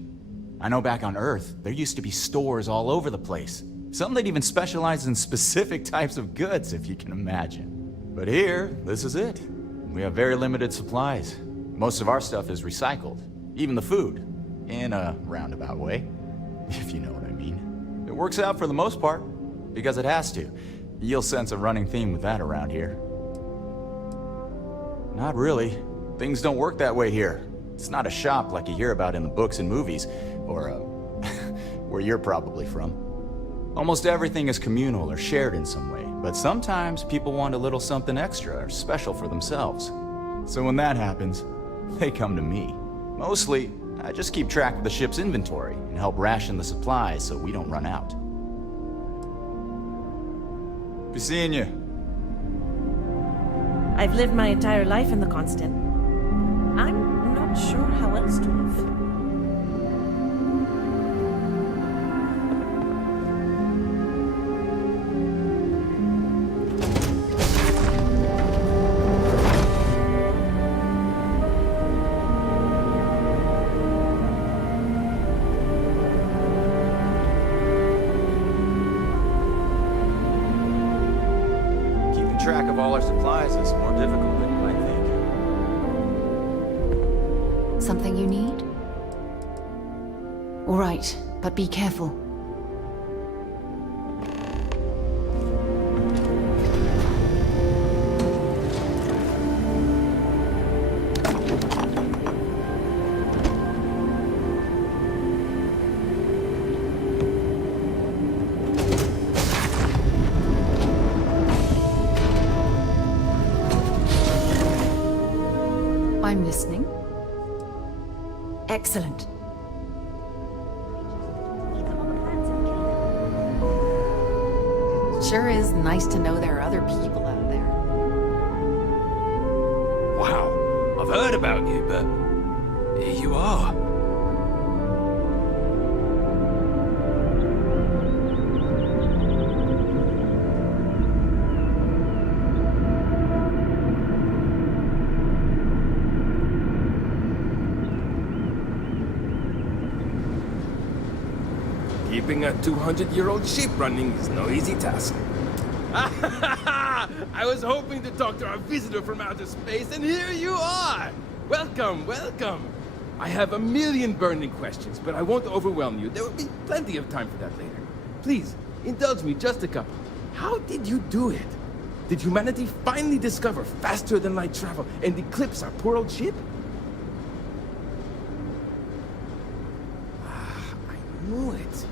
I know back on Earth, there used to be stores all over the place. Some that even specialize in specific types of goods, if you can imagine. But here, this is it. We have very limited supplies. Most of our stuff is recycled. Even the food. In a roundabout way, if you know what I mean. It works out for the most part, because it has to. You'll sense a running theme with that around here. Not really. Things don't work that way here. It's not a shop like you hear about in the books and movies, or where you're probably from. Almost everything is communal or shared in some way, but sometimes people want a little something extra or special for themselves. So when that happens, they come to me. Mostly, I just keep track of the ship's inventory and help ration the supplies so we don't run out. Be seeing you. I've lived my entire life in the Constant. I'm not sure how else to live. Track of all our supplies is more difficult than you might think. Something you need? All right, but be careful. I'm listening. Excellent. Sure is nice to know there are other people out there. Wow, I've heard about you, but here you are. Keeping a 200-year-old ship running is no easy task. I was hoping to talk to our visitor from outer space, and here you are! Welcome, welcome! I have a million burning questions, but I won't overwhelm you. There will be plenty of time for that later. Please, indulge me just a couple. How did you do it? Did humanity finally discover faster-than-light travel and eclipse our poor old ship? I knew it.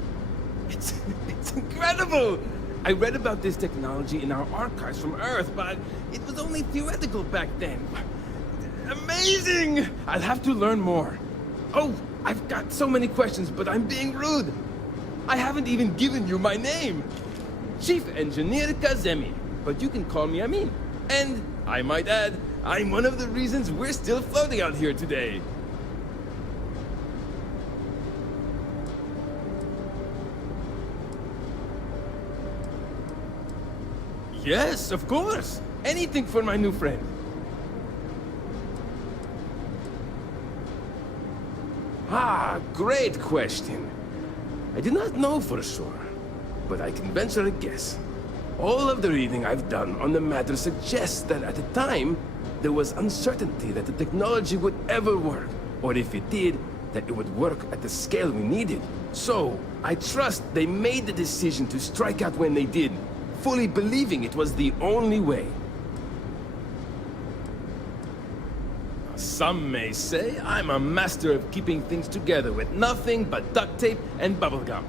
It's incredible! I read about this technology in our archives from Earth, but it was only theoretical back then. Amazing! I'll have to learn more. Oh, I've got so many questions, but I'm being rude. I haven't even given you my name. Chief Engineer Kazemi, but you can call me Amin. And, I might add, I'm one of the reasons we're still floating out here today. Yes, of course. Anything for my new friend. Ah, great question. I do not know for sure, but I can venture a guess. All of the reading I've done on the matter suggests that at the time, there was uncertainty that the technology would ever work, or if it did, that it would work at the scale we needed. So, I trust they made the decision to strike out when they did, fully believing it was the only way. Some may say I'm a master of keeping things together with nothing but duct tape and bubblegum.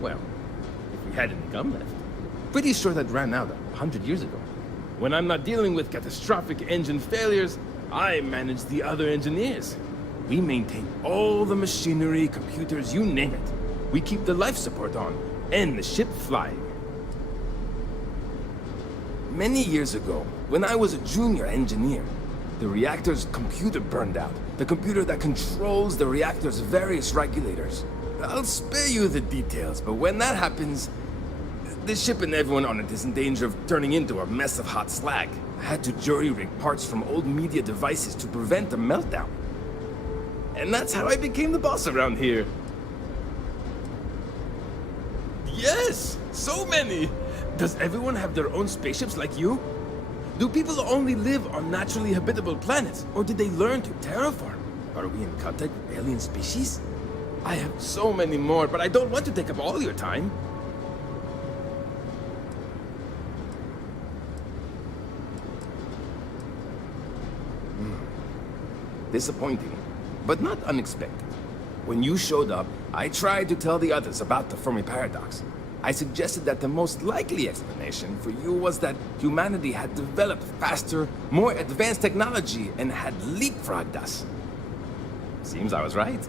Well, if we had any gum left. Pretty sure that ran out 100 years ago. When I'm not dealing with catastrophic engine failures, I manage the other engineers. We maintain all the machinery, computers, you name it. We keep the life support on, and the ship flying. Many years ago, when I was a junior engineer, the reactor's computer burned out. The computer that controls the reactor's various regulators. I'll spare you the details, but when that happens, the ship and everyone on it is in danger of turning into a mess of hot slag. I had to jury-rig parts from old media devices to prevent a meltdown. And that's how I became the boss around here. Yes! So many! Does everyone have their own spaceships like you? Do people only live on naturally habitable planets, or did they learn to terraform? Are we in contact with alien species? I have so many more, but I don't want to take up all your time. Disappointing, but not unexpected. When you showed up, I tried to tell the others about the Fermi paradox. I suggested that the most likely explanation for you was that humanity had developed faster, more advanced technology and had leapfrogged us. Seems I was right.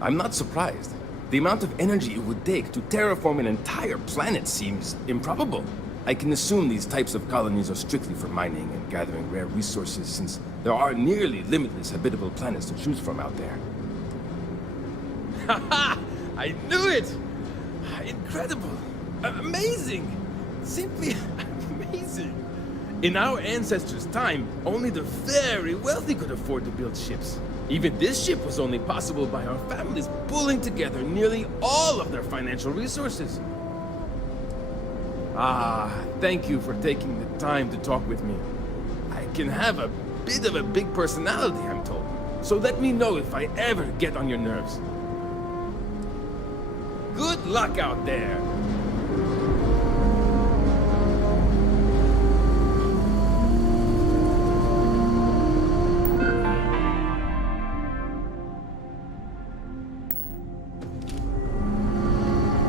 I'm not surprised. The amount of energy it would take to terraform an entire planet seems improbable. I can assume these types of colonies are strictly for mining and gathering rare resources, since there are nearly limitless habitable planets to choose from out there. Haha! I knew it! Incredible! Amazing! Simply amazing! In our ancestors' time, only the very wealthy could afford to build ships. Even this ship was only possible by our families pulling together nearly all of their financial resources. Thank you for taking the time to talk with me. I can have a bit of a big personality, I'm told. So let me know if I ever get on your nerves. Good luck out there!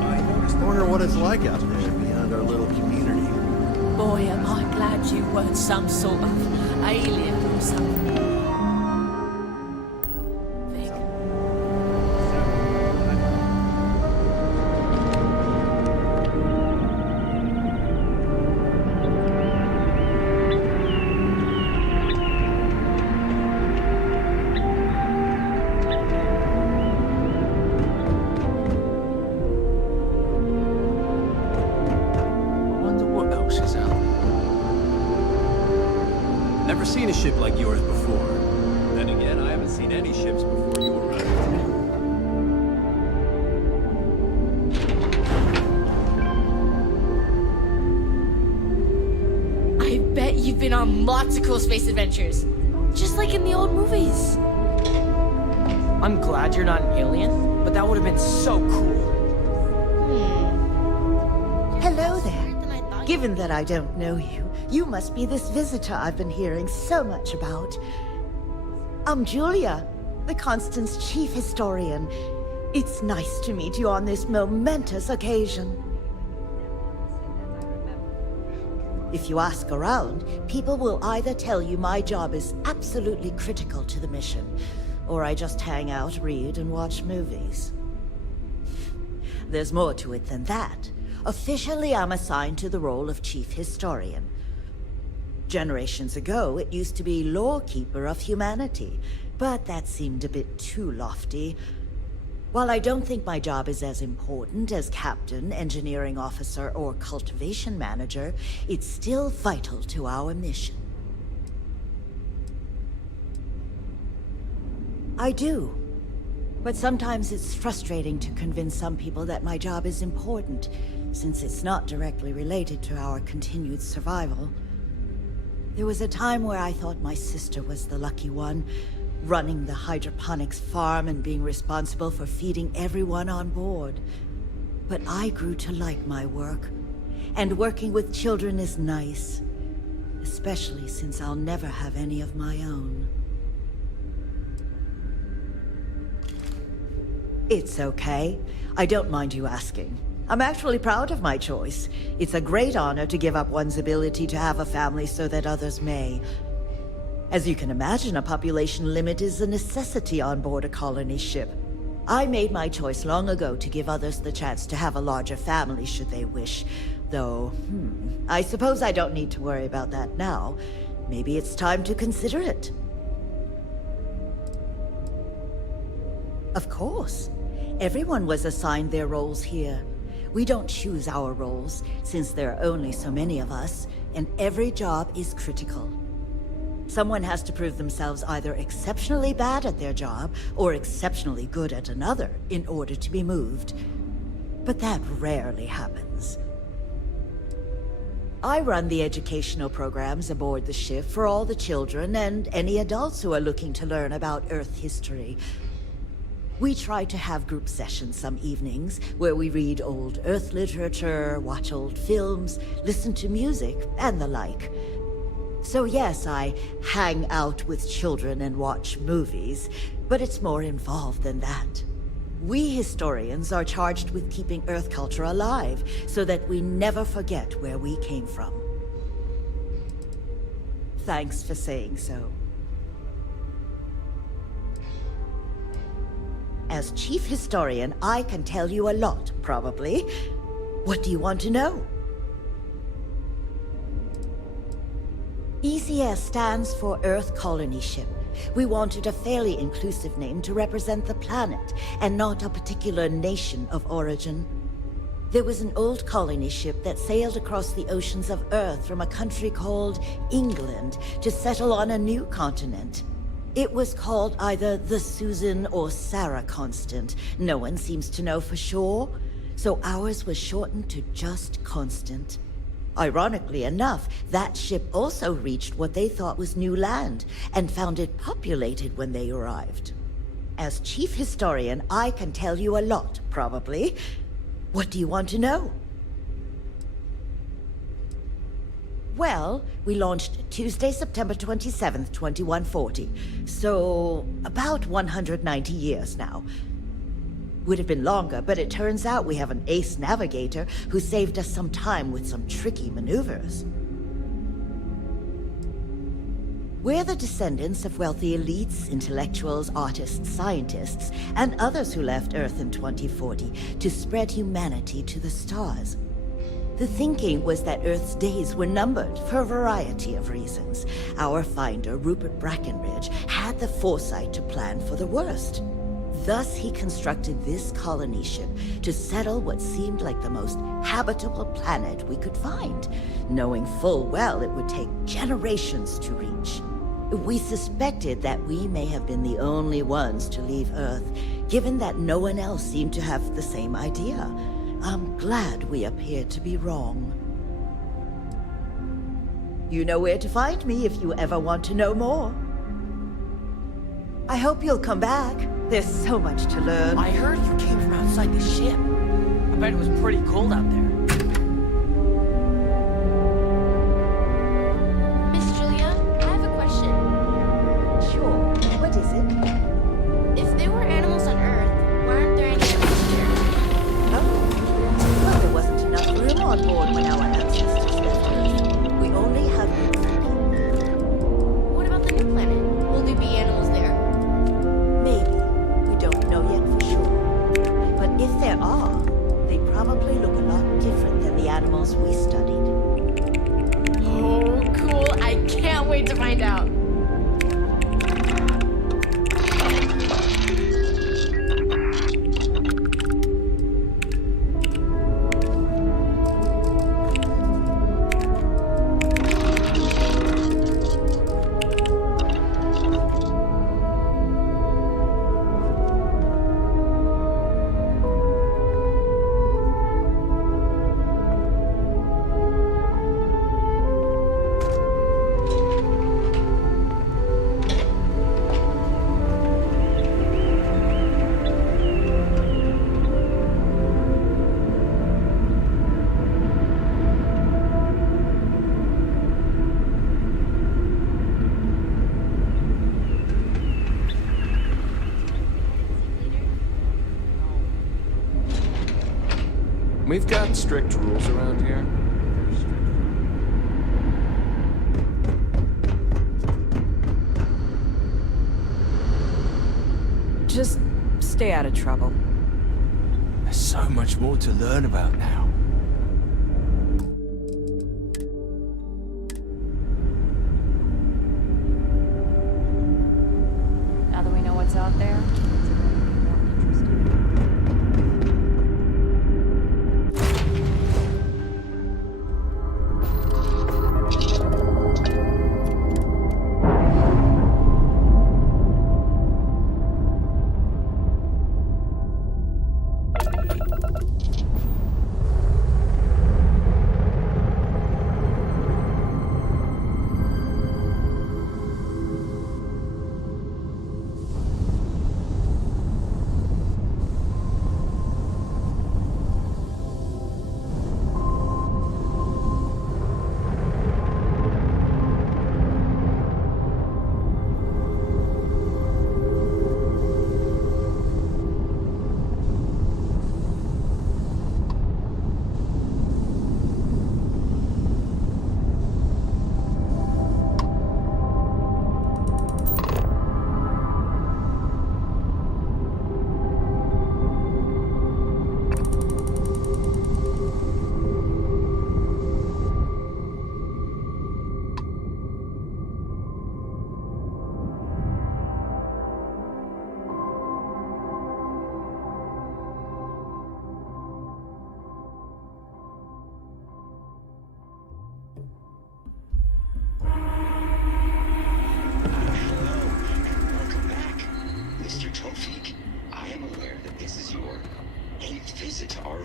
I wonder what it's like out there beyond our little community. Boy, am I glad you weren't some sort of alien or something. Never seen a ship like yours before. Then again, I haven't seen any ships before you arrived. I bet you've been on lots of cool space adventures. Just like in the old movies. I'm glad you're not an alien, but that would have been so cool. Hello there. Given that I don't know you, you must be this visitor I've been hearing so much about. I'm Julia, the Constance's chief historian. It's nice to meet you on this momentous occasion. If you ask around, people will either tell you my job is absolutely critical to the mission, or I just hang out, read, and watch movies. There's more to it than that. Officially, I'm assigned to the role of chief historian. Generations ago, it used to be lawkeeper of humanity, but that seemed a bit too lofty. While I don't think my job is as important as captain, engineering officer, or cultivation manager, it's still vital to our mission. I do. But sometimes it's frustrating to convince some people that my job is important, since it's not directly related to our continued survival. There was a time where I thought my sister was the lucky one, running the hydroponics farm and being responsible for feeding everyone on board. But I grew to like my work, and working with children is nice, especially since I'll never have any of my own. It's okay. I don't mind you asking. I'm actually proud of my choice. It's a great honor to give up one's ability to have a family so that others may. As you can imagine, a population limit is a necessity on board a colony ship. I made my choice long ago to give others the chance to have a larger family should they wish. Though, I suppose I don't need to worry about that now. Maybe it's time to consider it. Of course. Everyone was assigned their roles here. We don't choose our roles, since there are only so many of us, and every job is critical. Someone has to prove themselves either exceptionally bad at their job, or exceptionally good at another, in order to be moved. But that rarely happens. I run the educational programs aboard the ship for all the children and any adults who are looking to learn about Earth history. We try to have group sessions some evenings, where we read old Earth literature, watch old films, listen to music, and the like. So yes, I hang out with children and watch movies, but it's more involved than that. We historians are charged with keeping Earth culture alive, so that we never forget where we came from. Thanks for saying so. As chief historian, I can tell you a lot, probably. What do you want to know? ECS stands for Earth Colony Ship. We wanted a fairly inclusive name to represent the planet, and not a particular nation of origin. There was an old colony ship that sailed across the oceans of Earth from a country called England to settle on a new continent. It was called either the Susan or Sarah Constant. No one seems to know for sure, so ours was shortened to just Constant. Ironically enough, that ship also reached what they thought was new land, and found it populated when they arrived. As chief historian, I can tell you a lot, probably. What do you want to know? Well, we launched Tuesday, September 27th, 2140. So, about 190 years now. Would have been longer, but it turns out we have an ace navigator who saved us some time with some tricky maneuvers. We're the descendants of wealthy elites, intellectuals, artists, scientists, and others who left Earth in 2040 to spread humanity to the stars. The thinking was that Earth's days were numbered for a variety of reasons. Our finder, Rupert Brackenridge, had the foresight to plan for the worst. Thus, he constructed this colony ship to settle what seemed like the most habitable planet we could find, knowing full well it would take generations to reach. We suspected that we may have been the only ones to leave Earth, given that no one else seemed to have the same idea. I'm glad we appeared to be wrong. You know where to find me if you ever want to know more. I hope you'll come back. There's so much to learn. I heard you came from outside the ship. I bet it was pretty cold out there. Miss Julia, I have a question. Sure. What is it? If there were animals on Earth, why aren't there any animals here? Oh. Well, there wasn't enough room on board when our ancestors left Earth. We only have room for people. What about the new planet? Will there be animals there? Maybe. We don't know yet for sure. But if there are, they probably look a lot different than the animals we studied. Oh, cool. I can't wait to find out. We've got strict rules around here. Just stay out of trouble. There's so much more to learn about now. Now that we know what's out there, it's going to be more interesting.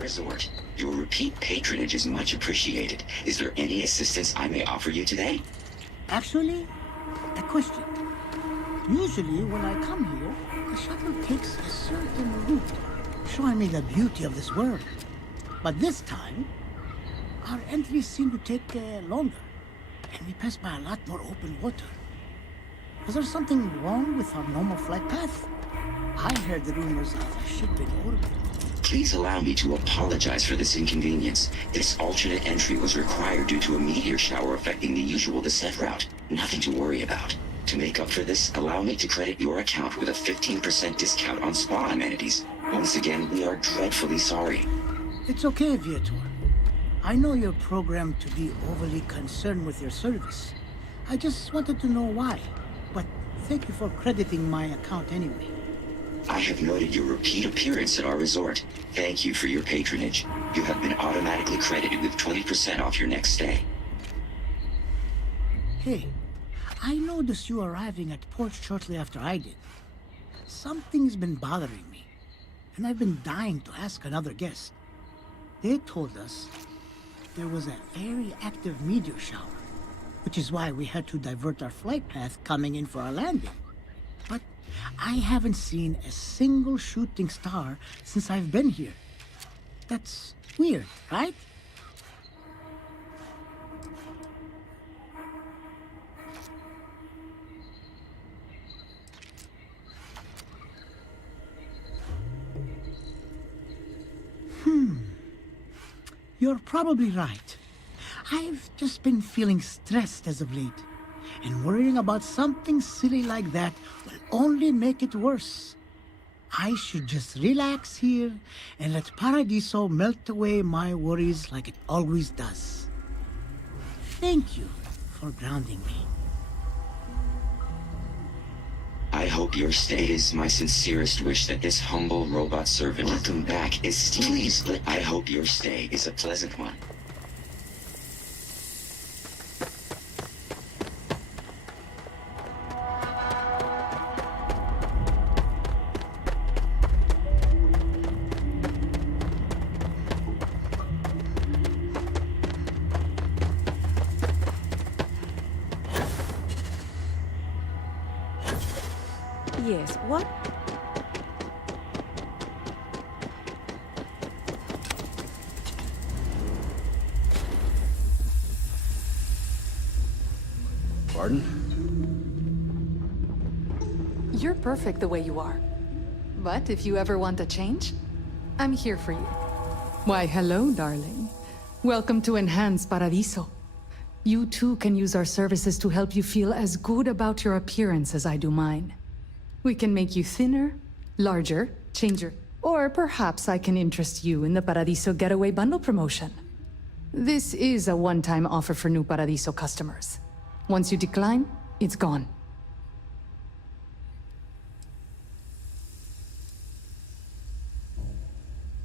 resort. Your repeat patronage is much appreciated. Is there any assistance I may offer you today? Actually, a question. Usually when I come here, the shuttle takes a certain route, showing me the beauty of this world. But this time, our entries seem to take longer, and we pass by a lot more open water. Was there something wrong with our normal flight path? I heard the rumors of a ship in orbit. Please allow me to apologize for this inconvenience. This alternate entry was required due to a meteor shower affecting the usual descent route. Nothing to worry about. To make up for this, allow me to credit your account with a 15% discount on spa amenities. Once again, we are dreadfully sorry. It's okay, Viator. I know you're programmed to be overly concerned with your service. I just wanted to know why. But thank you for crediting my account anyway. I have noted your repeat appearance at our resort. Thank you for your patronage. You have been automatically credited with 20% off your next stay. Hey, I noticed you arriving at port shortly after I did. Something's been bothering me, and I've been dying to ask another guest. They told us there was a very active meteor shower, which is why we had to divert our flight path coming in for our landing. But I haven't seen a single shooting star since I've been here. That's weird, right? You're probably right. I've just been feeling stressed as of late, and worrying about something silly like that will only make it worse. I should just relax here and let Paradiso melt away my worries like it always does. Thank you for grounding me. I hope your stay is my sincerest wish that this humble robot servant will come back is please. I hope your stay is a pleasant one. Yes, what? Pardon? You're perfect the way you are. But if you ever want a change, I'm here for you. Why, hello, darling. Welcome to Enhanced Paradiso. You too can use our services to help you feel as good about your appearance as I do mine. We can make you thinner, larger, or perhaps I can interest you in the Paradiso Getaway Bundle promotion. This is a one-time offer for new Paradiso customers. Once you decline, it's gone.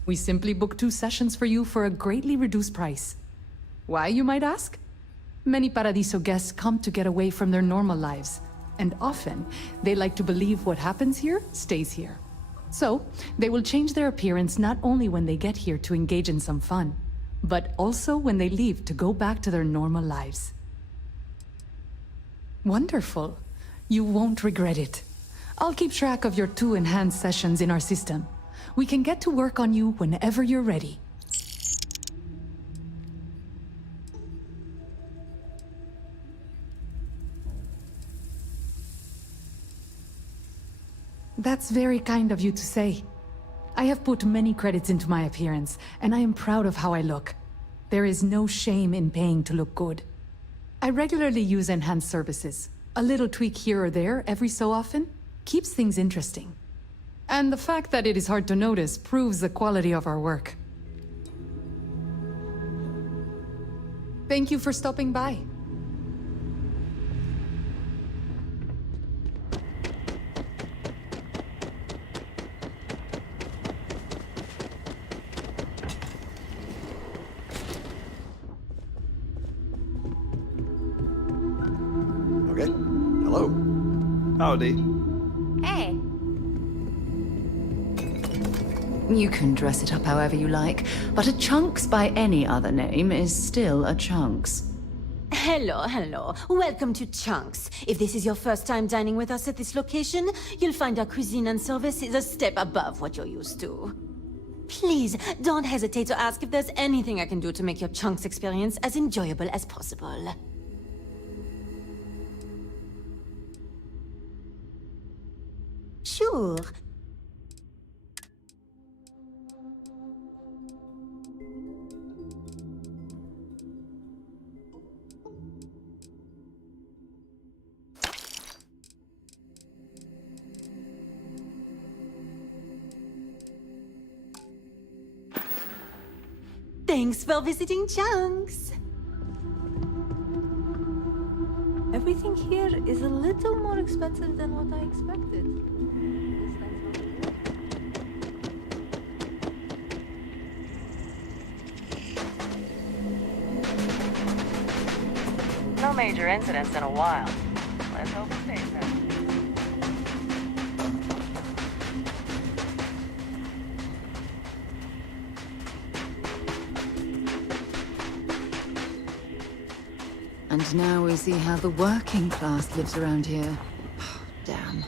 We simply book 2 sessions for you for a greatly reduced price. Why, you might ask? Many Paradiso guests come to get away from their normal lives, and often they like to believe what happens here stays here. So, they will change their appearance not only when they get here to engage in some fun, but also when they leave to go back to their normal lives. Wonderful. You won't regret it. I'll keep track of your 2 enhanced sessions in our system. We can get to work on you whenever you're ready. That's very kind of you to say. I have put many credits into my appearance, and I am proud of how I look. There is no shame in paying to look good. I regularly use enhanced services. A little tweak here or there every so often keeps things interesting. And the fact that it is hard to notice proves the quality of our work. Thank you for stopping by. Okay. Hello. Howdy. Hey. You can dress it up however you like, but a Chunks by any other name is still a Chunks. Hello. Welcome to Chunks. If this is your first time dining with us at this location, you'll find our cuisine and service is a step above what you're used to. Please, don't hesitate to ask if there's anything I can do to make your Chunks experience as enjoyable as possible. Sure. Thanks for visiting Chunks. Everything here is a little more expensive than what I expected. No major incidents in a while. Let's hope it stays that way. And now we see how the working class lives around here. Damn.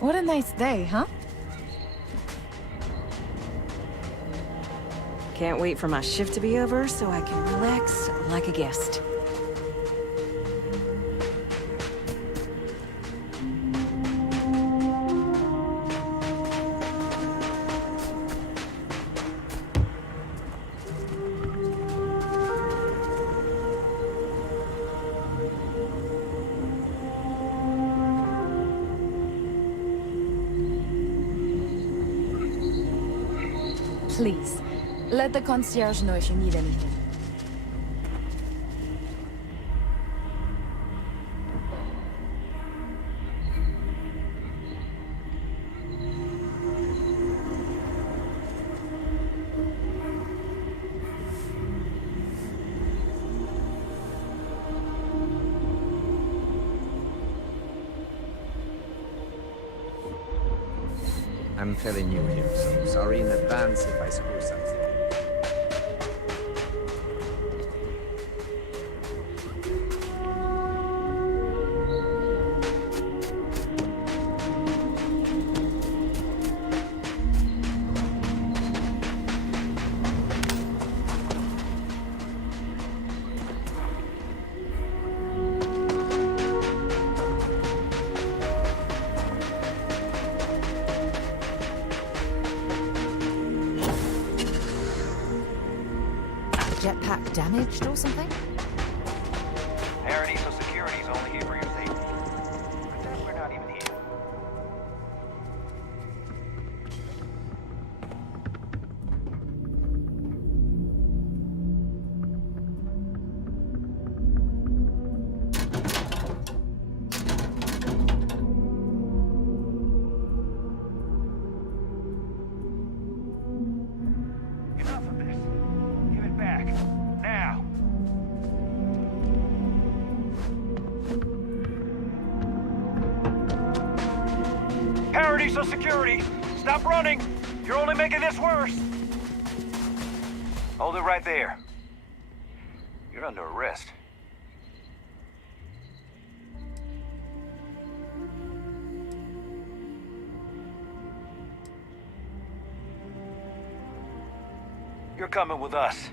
What a nice day, huh? Can't wait for my shift to be over so I can relax like a guest. Please, let the concierge know if you need anything. I'm fairly new here, so sorry in advance if I screw something. damaged or something? Paradiso Security's only here for your safety. Pretend we're not even here. Enough of this. Give it back. Now. Paradiso Security! Stop running! You're only making this worse! Hold it right there. You're under arrest. You're coming with us.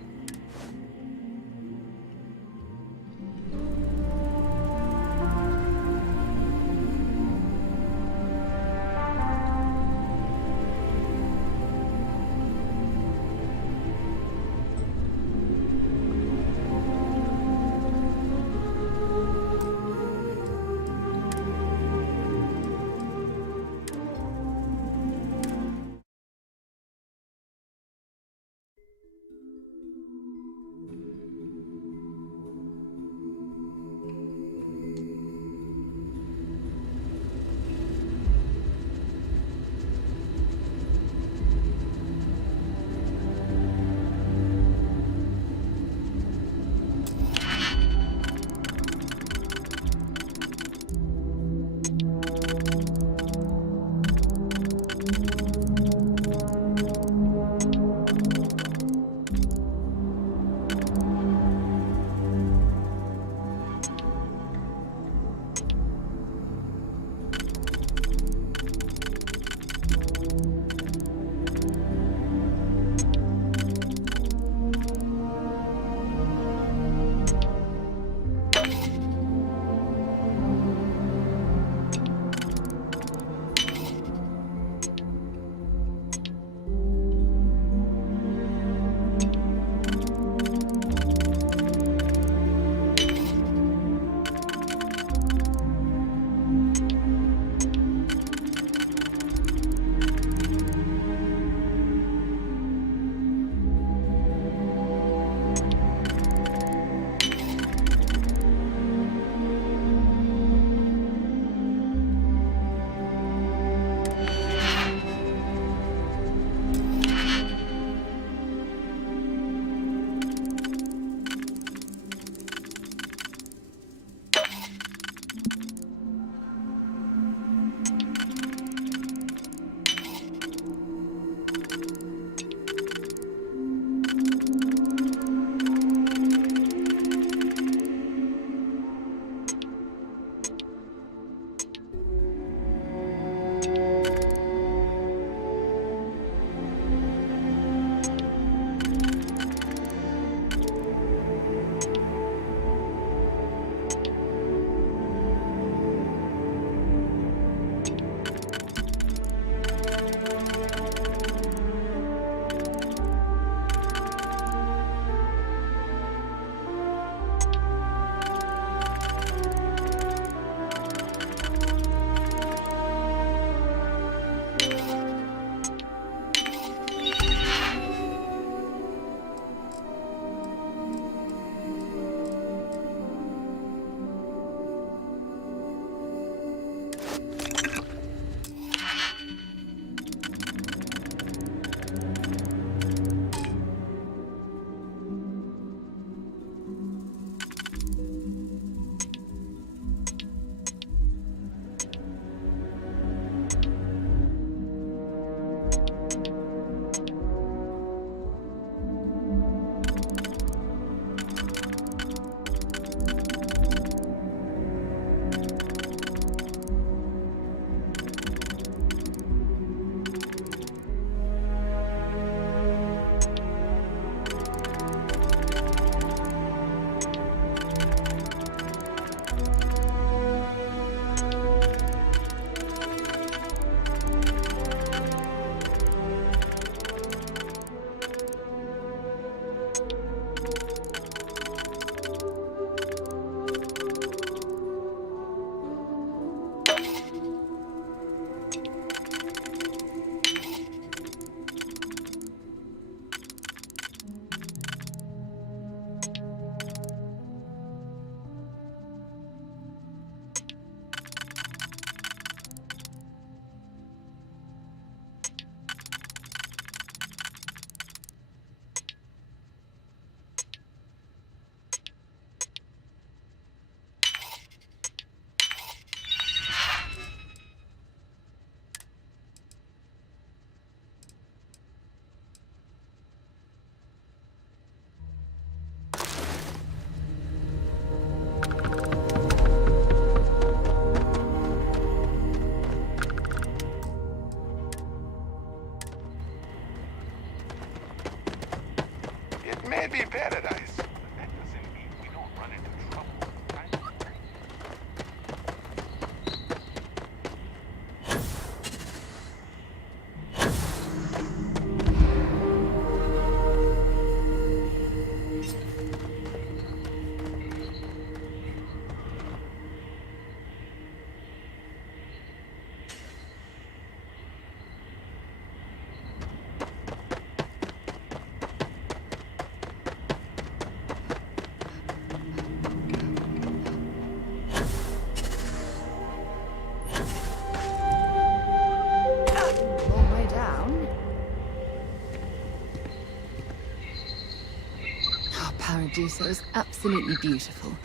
Paradiso is absolutely beautiful.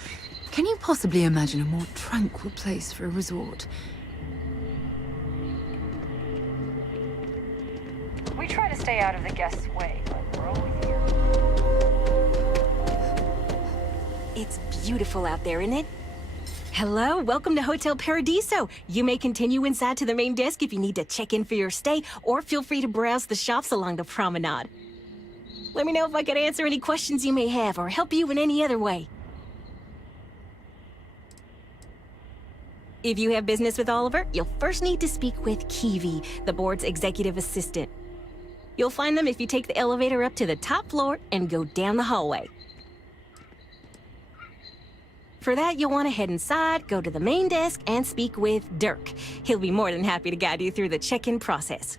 Can you possibly imagine a more tranquil place for a resort? We try to stay out of the guests' way, but we're always here. It's beautiful out there, isn't it? Hello, welcome to Hotel Paradiso. You may continue inside to the main desk if you need to check in for your stay, or feel free to browse the shops along the promenade. Let me know if I can answer any questions you may have, or help you in any other way. If you have business with Oliver, you'll first need to speak with Kiwi, the board's executive assistant. You'll find them if you take the elevator up to the top floor and go down the hallway. For that, you'll want to head inside, go to the main desk, and speak with Dirk. He'll be more than happy to guide you through the check-in process.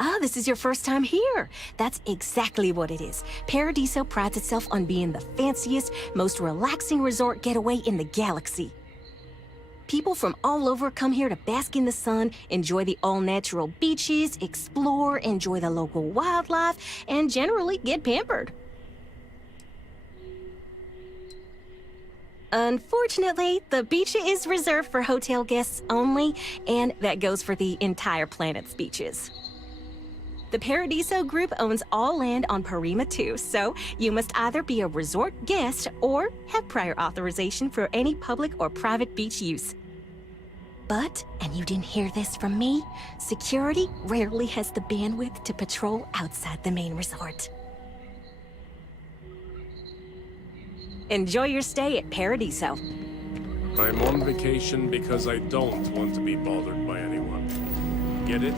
Ah, this is your first time here. That's exactly what it is. Paradiso prides itself on being the fanciest, most relaxing resort getaway in the galaxy. People from all over come here to bask in the sun, enjoy the all-natural beaches, explore, enjoy the local wildlife, and generally get pampered. Unfortunately, the beach is reserved for hotel guests only, and that goes for the entire planet's beaches. The Paradiso Group owns all land on Parima 2, so you must either be a resort guest or have prior authorization for any public or private beach use. But, and you didn't hear this from me, security rarely has the bandwidth to patrol outside the main resort. Enjoy your stay at Paradiso. I'm on vacation because I don't want to be bothered by anyone. Get it?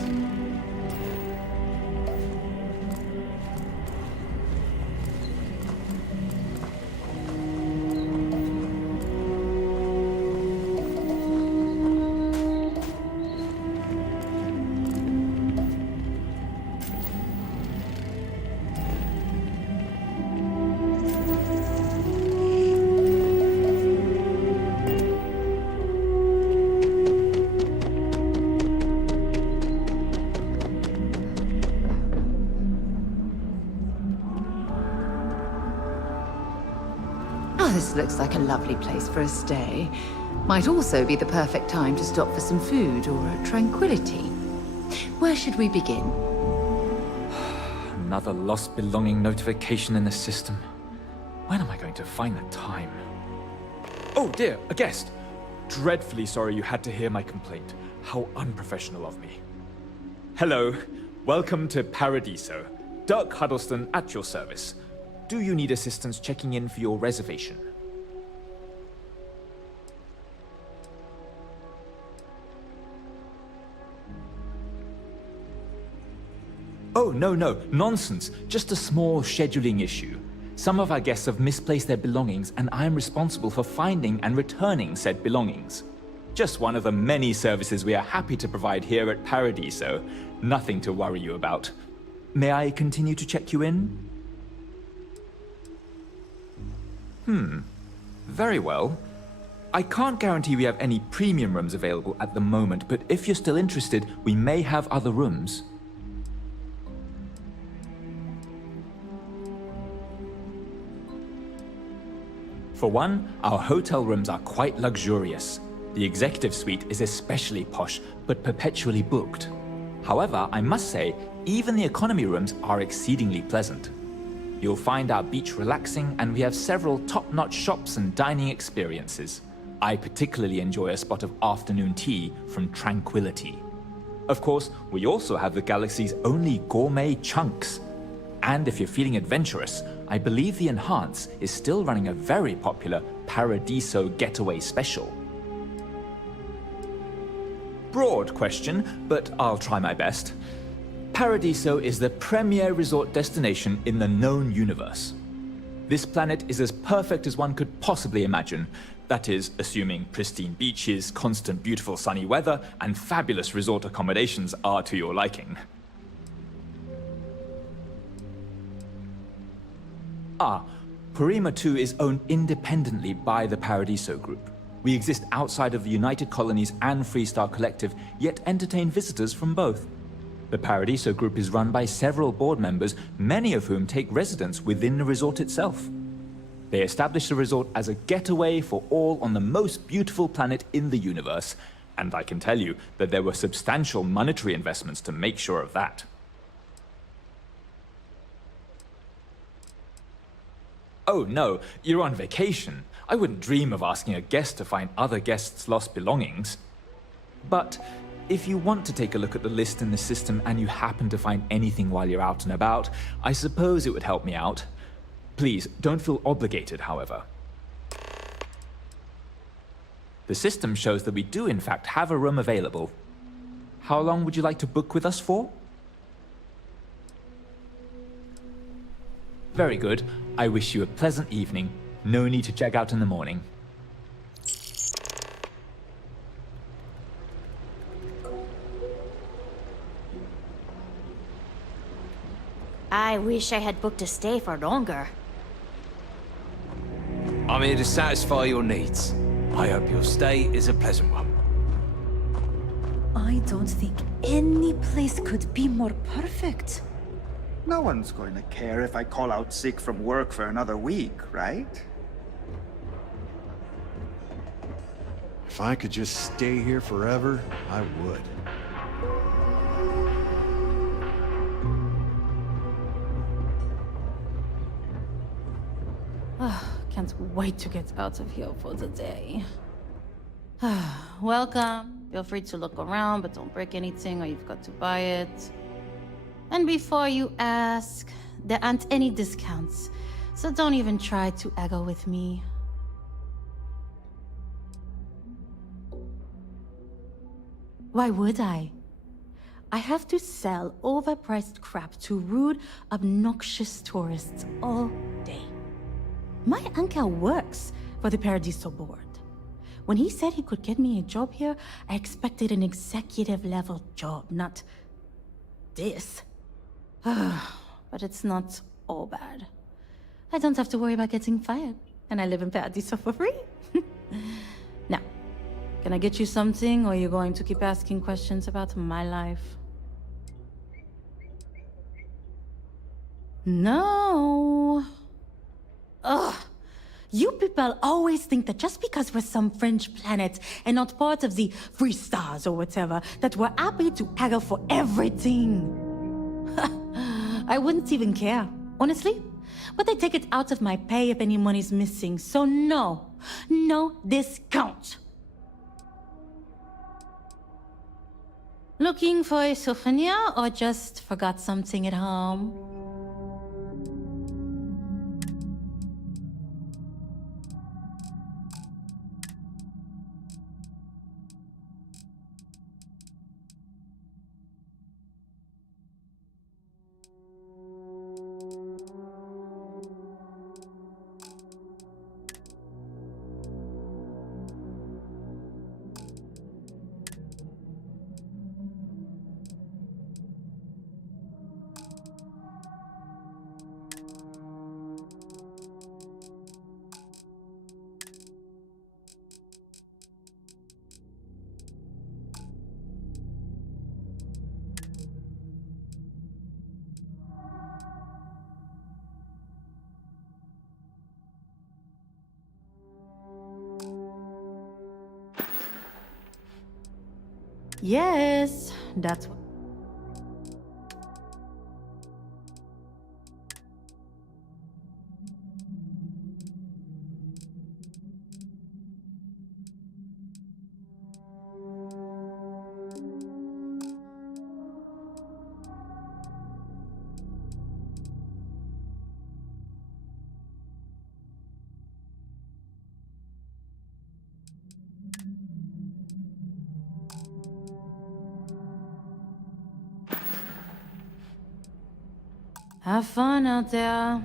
This looks like a lovely place for a stay. Might also be the perfect time to stop for some food or tranquility. Where should we begin? Another lost belonging notification in the system. When am I going to find the time? Oh dear, a guest! Dreadfully sorry you had to hear my complaint. How unprofessional of me. Hello, welcome to Paradiso. Dirk Huddleston at your service. Do you need assistance checking in for your reservation? Oh, no, nonsense. Just a small scheduling issue. Some of our guests have misplaced their belongings, and I am responsible for finding and returning said belongings. Just one of the many services we are happy to provide here at Paradiso. Nothing to worry you about. May I continue to check you in? Very well. I can't guarantee we have any premium rooms available at the moment, but if you're still interested, we may have other rooms. For one, our hotel rooms are quite luxurious. The executive suite is especially posh, but perpetually booked. However, I must say, even the economy rooms are exceedingly pleasant. You'll find our beach relaxing, and we have several top-notch shops and dining experiences. I particularly enjoy a spot of afternoon tea from Tranquility. Of course, we also have the galaxy's only gourmet chunks. And if you're feeling adventurous, I believe the Enhance is still running a very popular Paradiso Getaway Special. Broad question, but I'll try my best. Paradiso is the premier resort destination in the known universe. This planet is as perfect as one could possibly imagine. That is, assuming pristine beaches, constant beautiful sunny weather, and fabulous resort accommodations are to your liking. Parima 2 is owned independently by the Paradiso Group. We exist outside of the United Colonies and Freestar Collective, yet entertain visitors from both. The Paradiso Group is run by several board members, many of whom take residence within the resort itself. They established the resort as a getaway for all on the most beautiful planet in the universe, and I can tell you that there were substantial monetary investments to make sure of that. Oh no, you're on vacation. I wouldn't dream of asking a guest to find other guests' lost belongings. But if you want to take a look at the list in the system and you happen to find anything while you're out and about, I suppose it would help me out. Please, don't feel obligated, however. The system shows that we do in fact have a room available. How long would you like to book with us for? Very good. I wish you a pleasant evening. No need to check out in the morning. I wish I had booked a stay for longer. I'm here to satisfy your needs. I hope your stay is a pleasant one. I don't think any place could be more perfect. No one's going to care if I call out sick from work for another week, right? If I could just stay here forever, I would. Can't wait to get out of here for the day. Welcome. Feel free to look around, but don't break anything or you've got to buy it. And before you ask, there aren't any discounts, so don't even try to haggle with me. Why would I? I have to sell overpriced crap to rude, obnoxious tourists all day. My uncle works for the Paradiso board. When he said he could get me a job here, I expected an executive-level job, not this. But it's not all bad. I don't have to worry about getting fired, and I live in Paradiso for free. Now, can I get you something, or are you going to keep asking questions about my life? No. Ugh. You people always think that just because we're some fringe planet and not part of the free stars or whatever, that we're happy to haggle for everything. I wouldn't even care, honestly. But they take it out of my pay if any money's missing, so no discount. Looking for a souvenir or just forgot something at home? Yes, that's what. Have fun out there.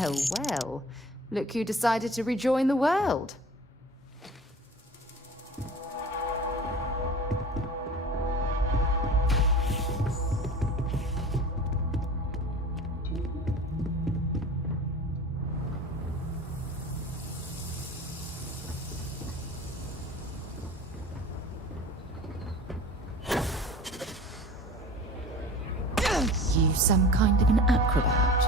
Well, well. Look who decided to rejoin the world. You some kind of an acrobat?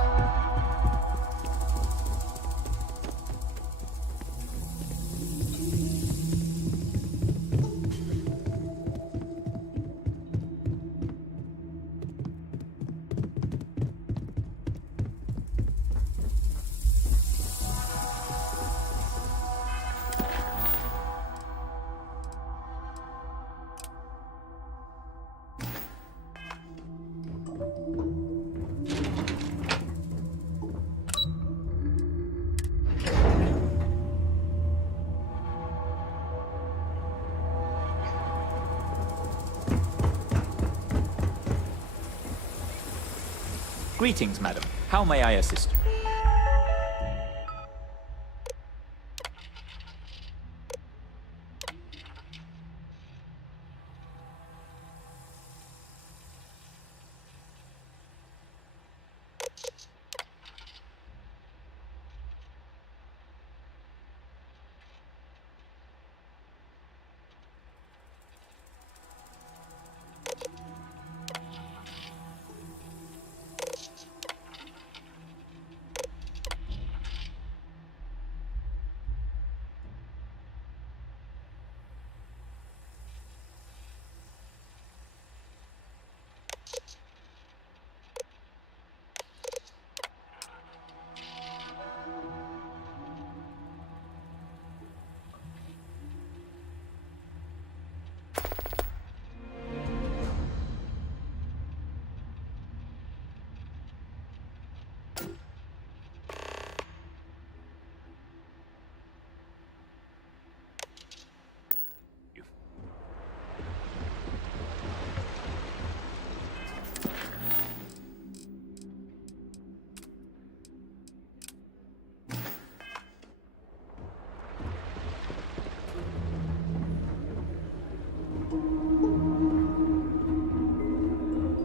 Greetings, madam. How may I assist you?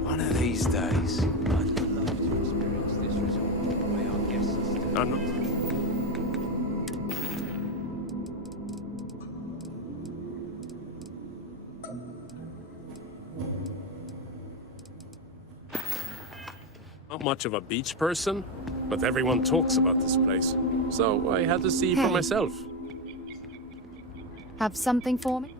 One of these days, I'd love to experience this resort the way our guests do. Not much of a beach person, but everyone talks about this place. So I had to see for myself. Have something for me?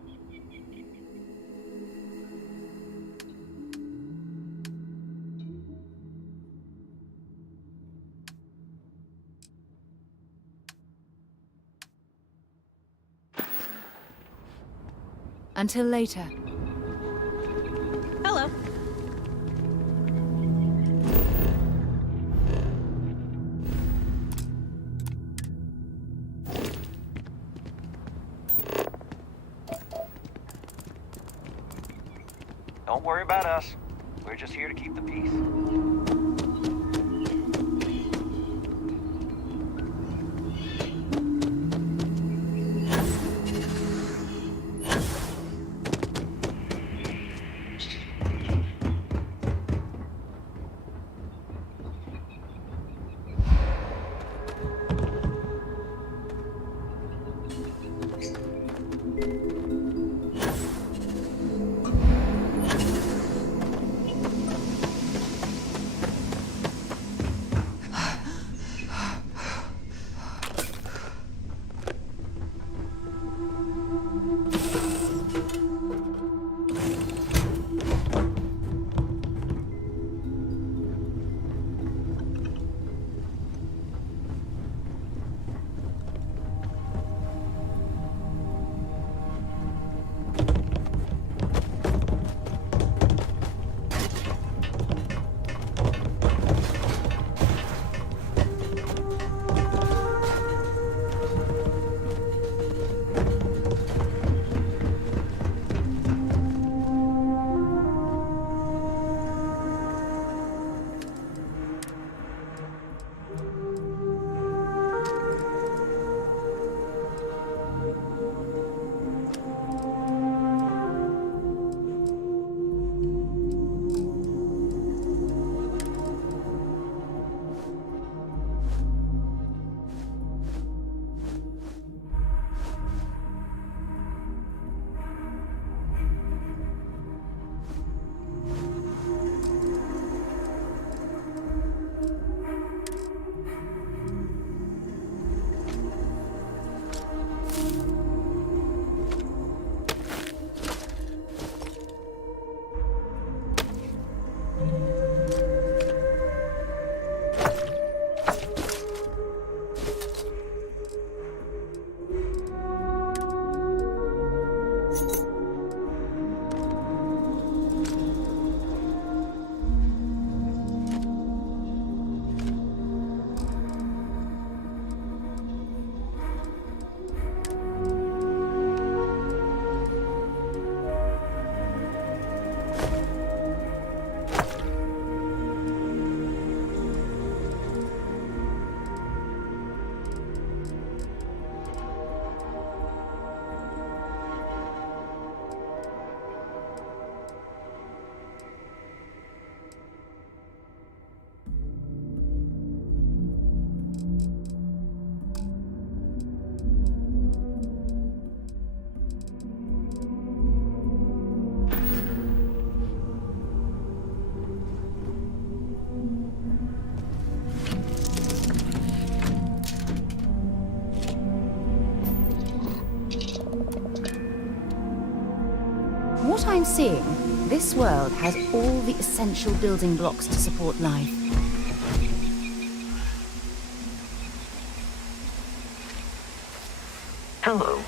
Until later. Hello. Don't worry about us. We're just here to keep the peace. What I'm seeing, this world has all the essential building blocks to support life. Hello.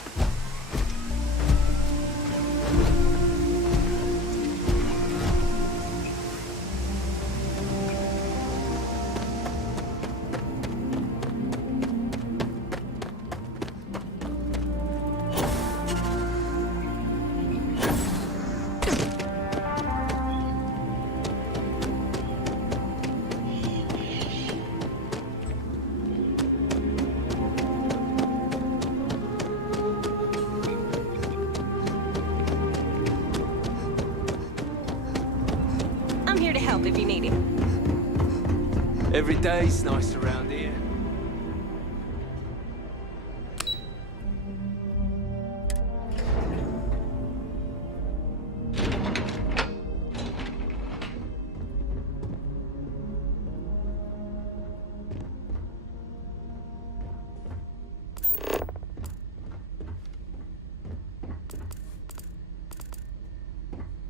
I'm here to help if you need it. Every day's nice around here.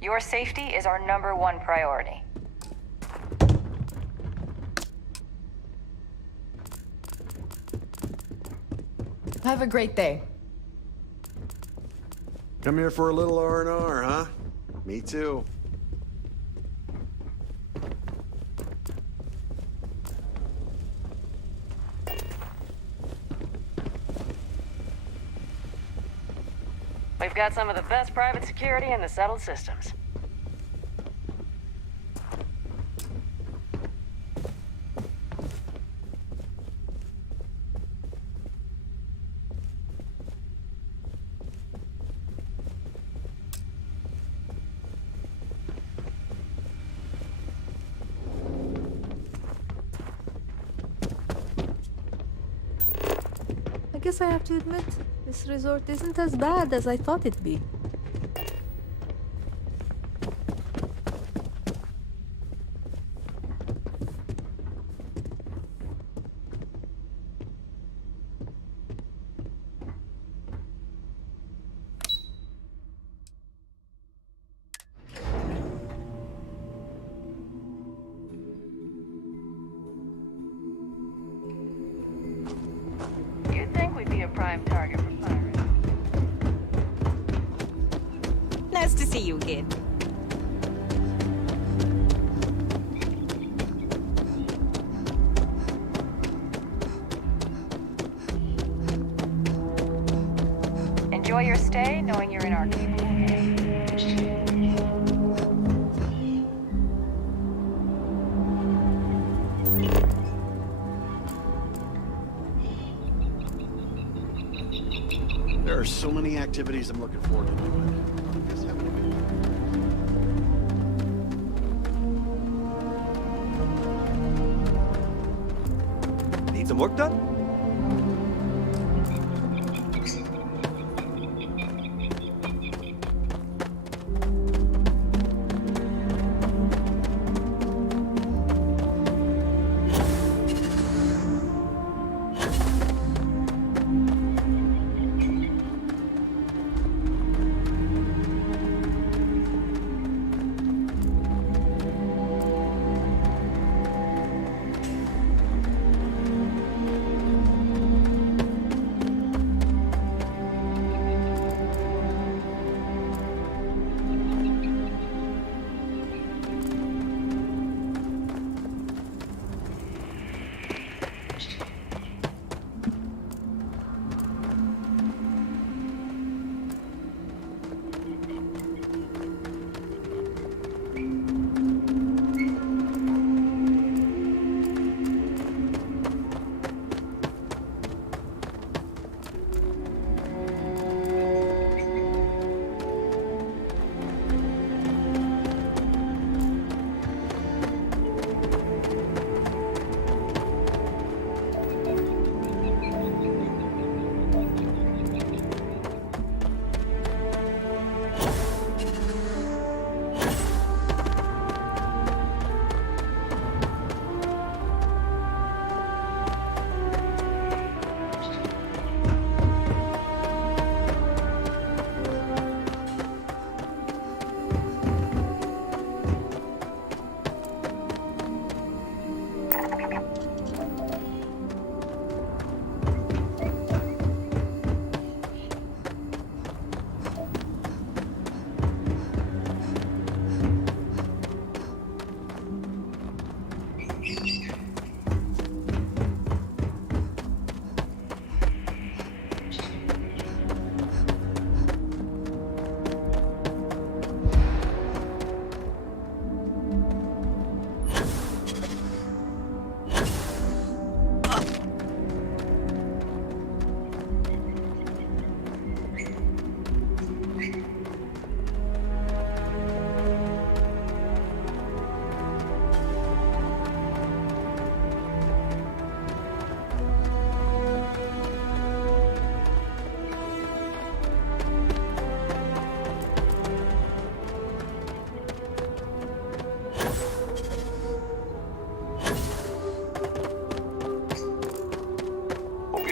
Your safety is our #1 priority. Have a great day. Come here for a little R&R, huh? Me too. We've got some of the best private security in the settled systems. I guess I have to admit, this resort isn't as bad as I thought it'd be. You'd think we'd be a prime target for pirates. Nice to see you again. Enjoy your stay, knowing you're in our capable hands. There are so many activities I'm looking forward to doing. Just having a good time. Need some work done?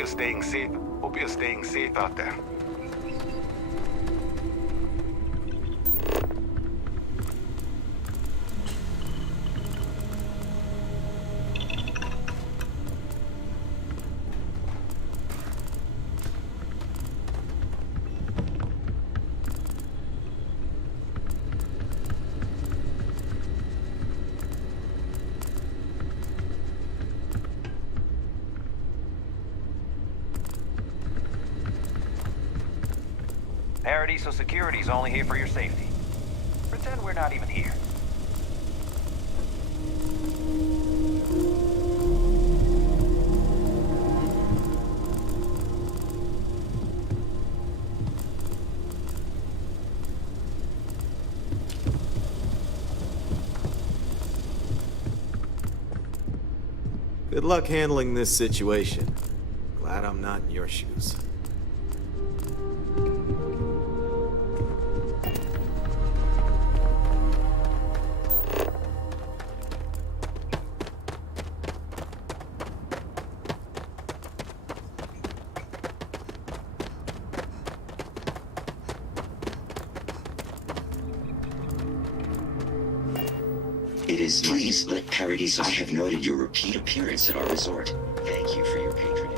Staying safe. Hope you're staying safe out there. Paradiso Security's only here for your safety. Pretend we're not even here. Good luck handling this situation. Glad I'm not in your shoes. It is please let Paradiso. I have noted your repeat appearance at our resort. Thank you for your patronage.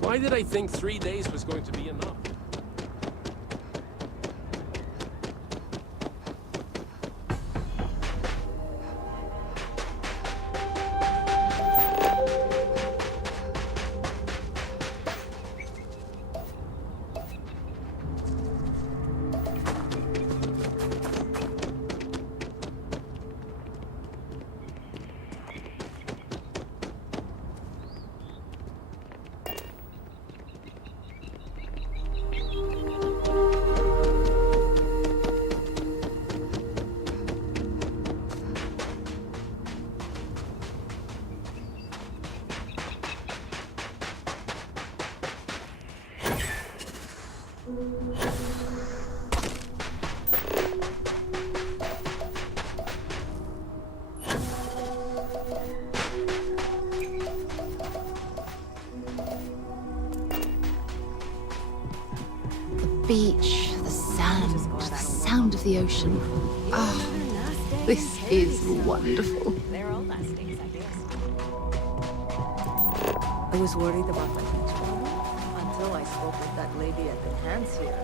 Why did I think 3 days was going to be enough? Beach, the sound of the ocean. Ah, this is wonderful. They're all lastings, I guess. I was worried about my beach problem until I spoke with that lady at the hands here.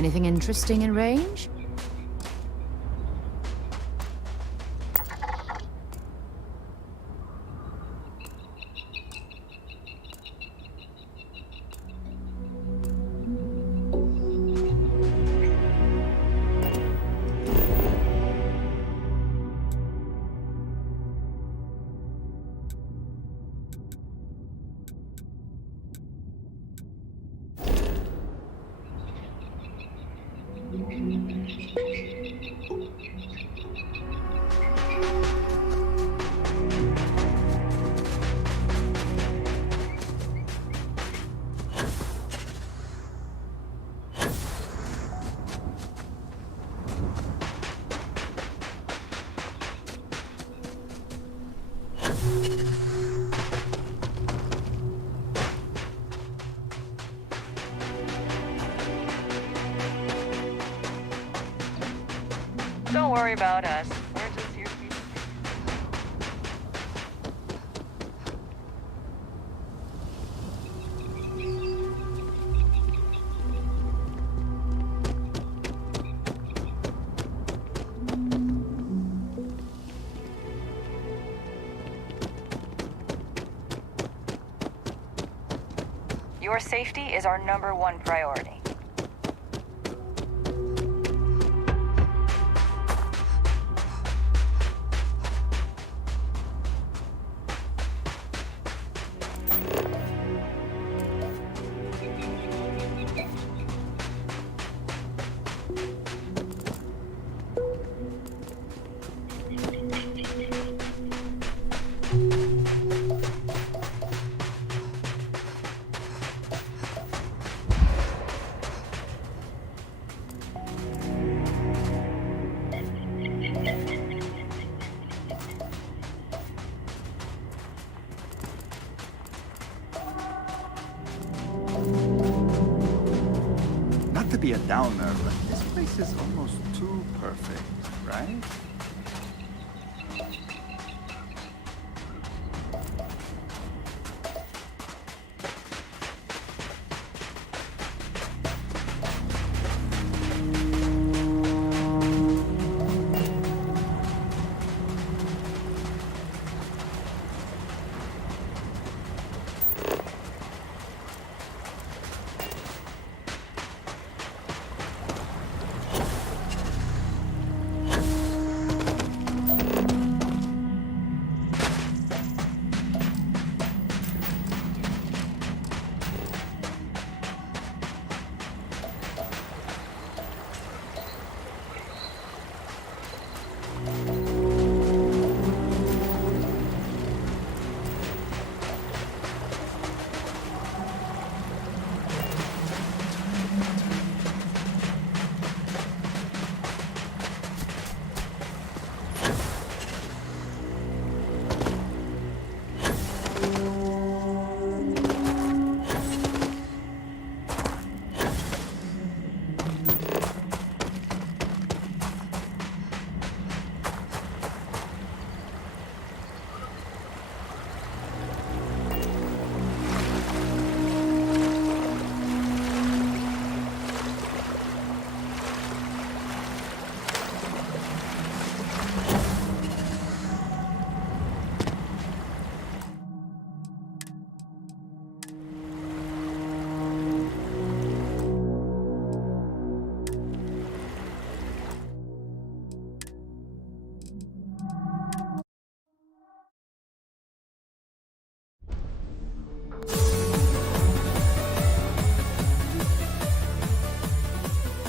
Anything interesting in range? Don't worry about us. We're just here to be. Your safety is our #1 priority. Not to be a downer, but this place is almost too perfect, right?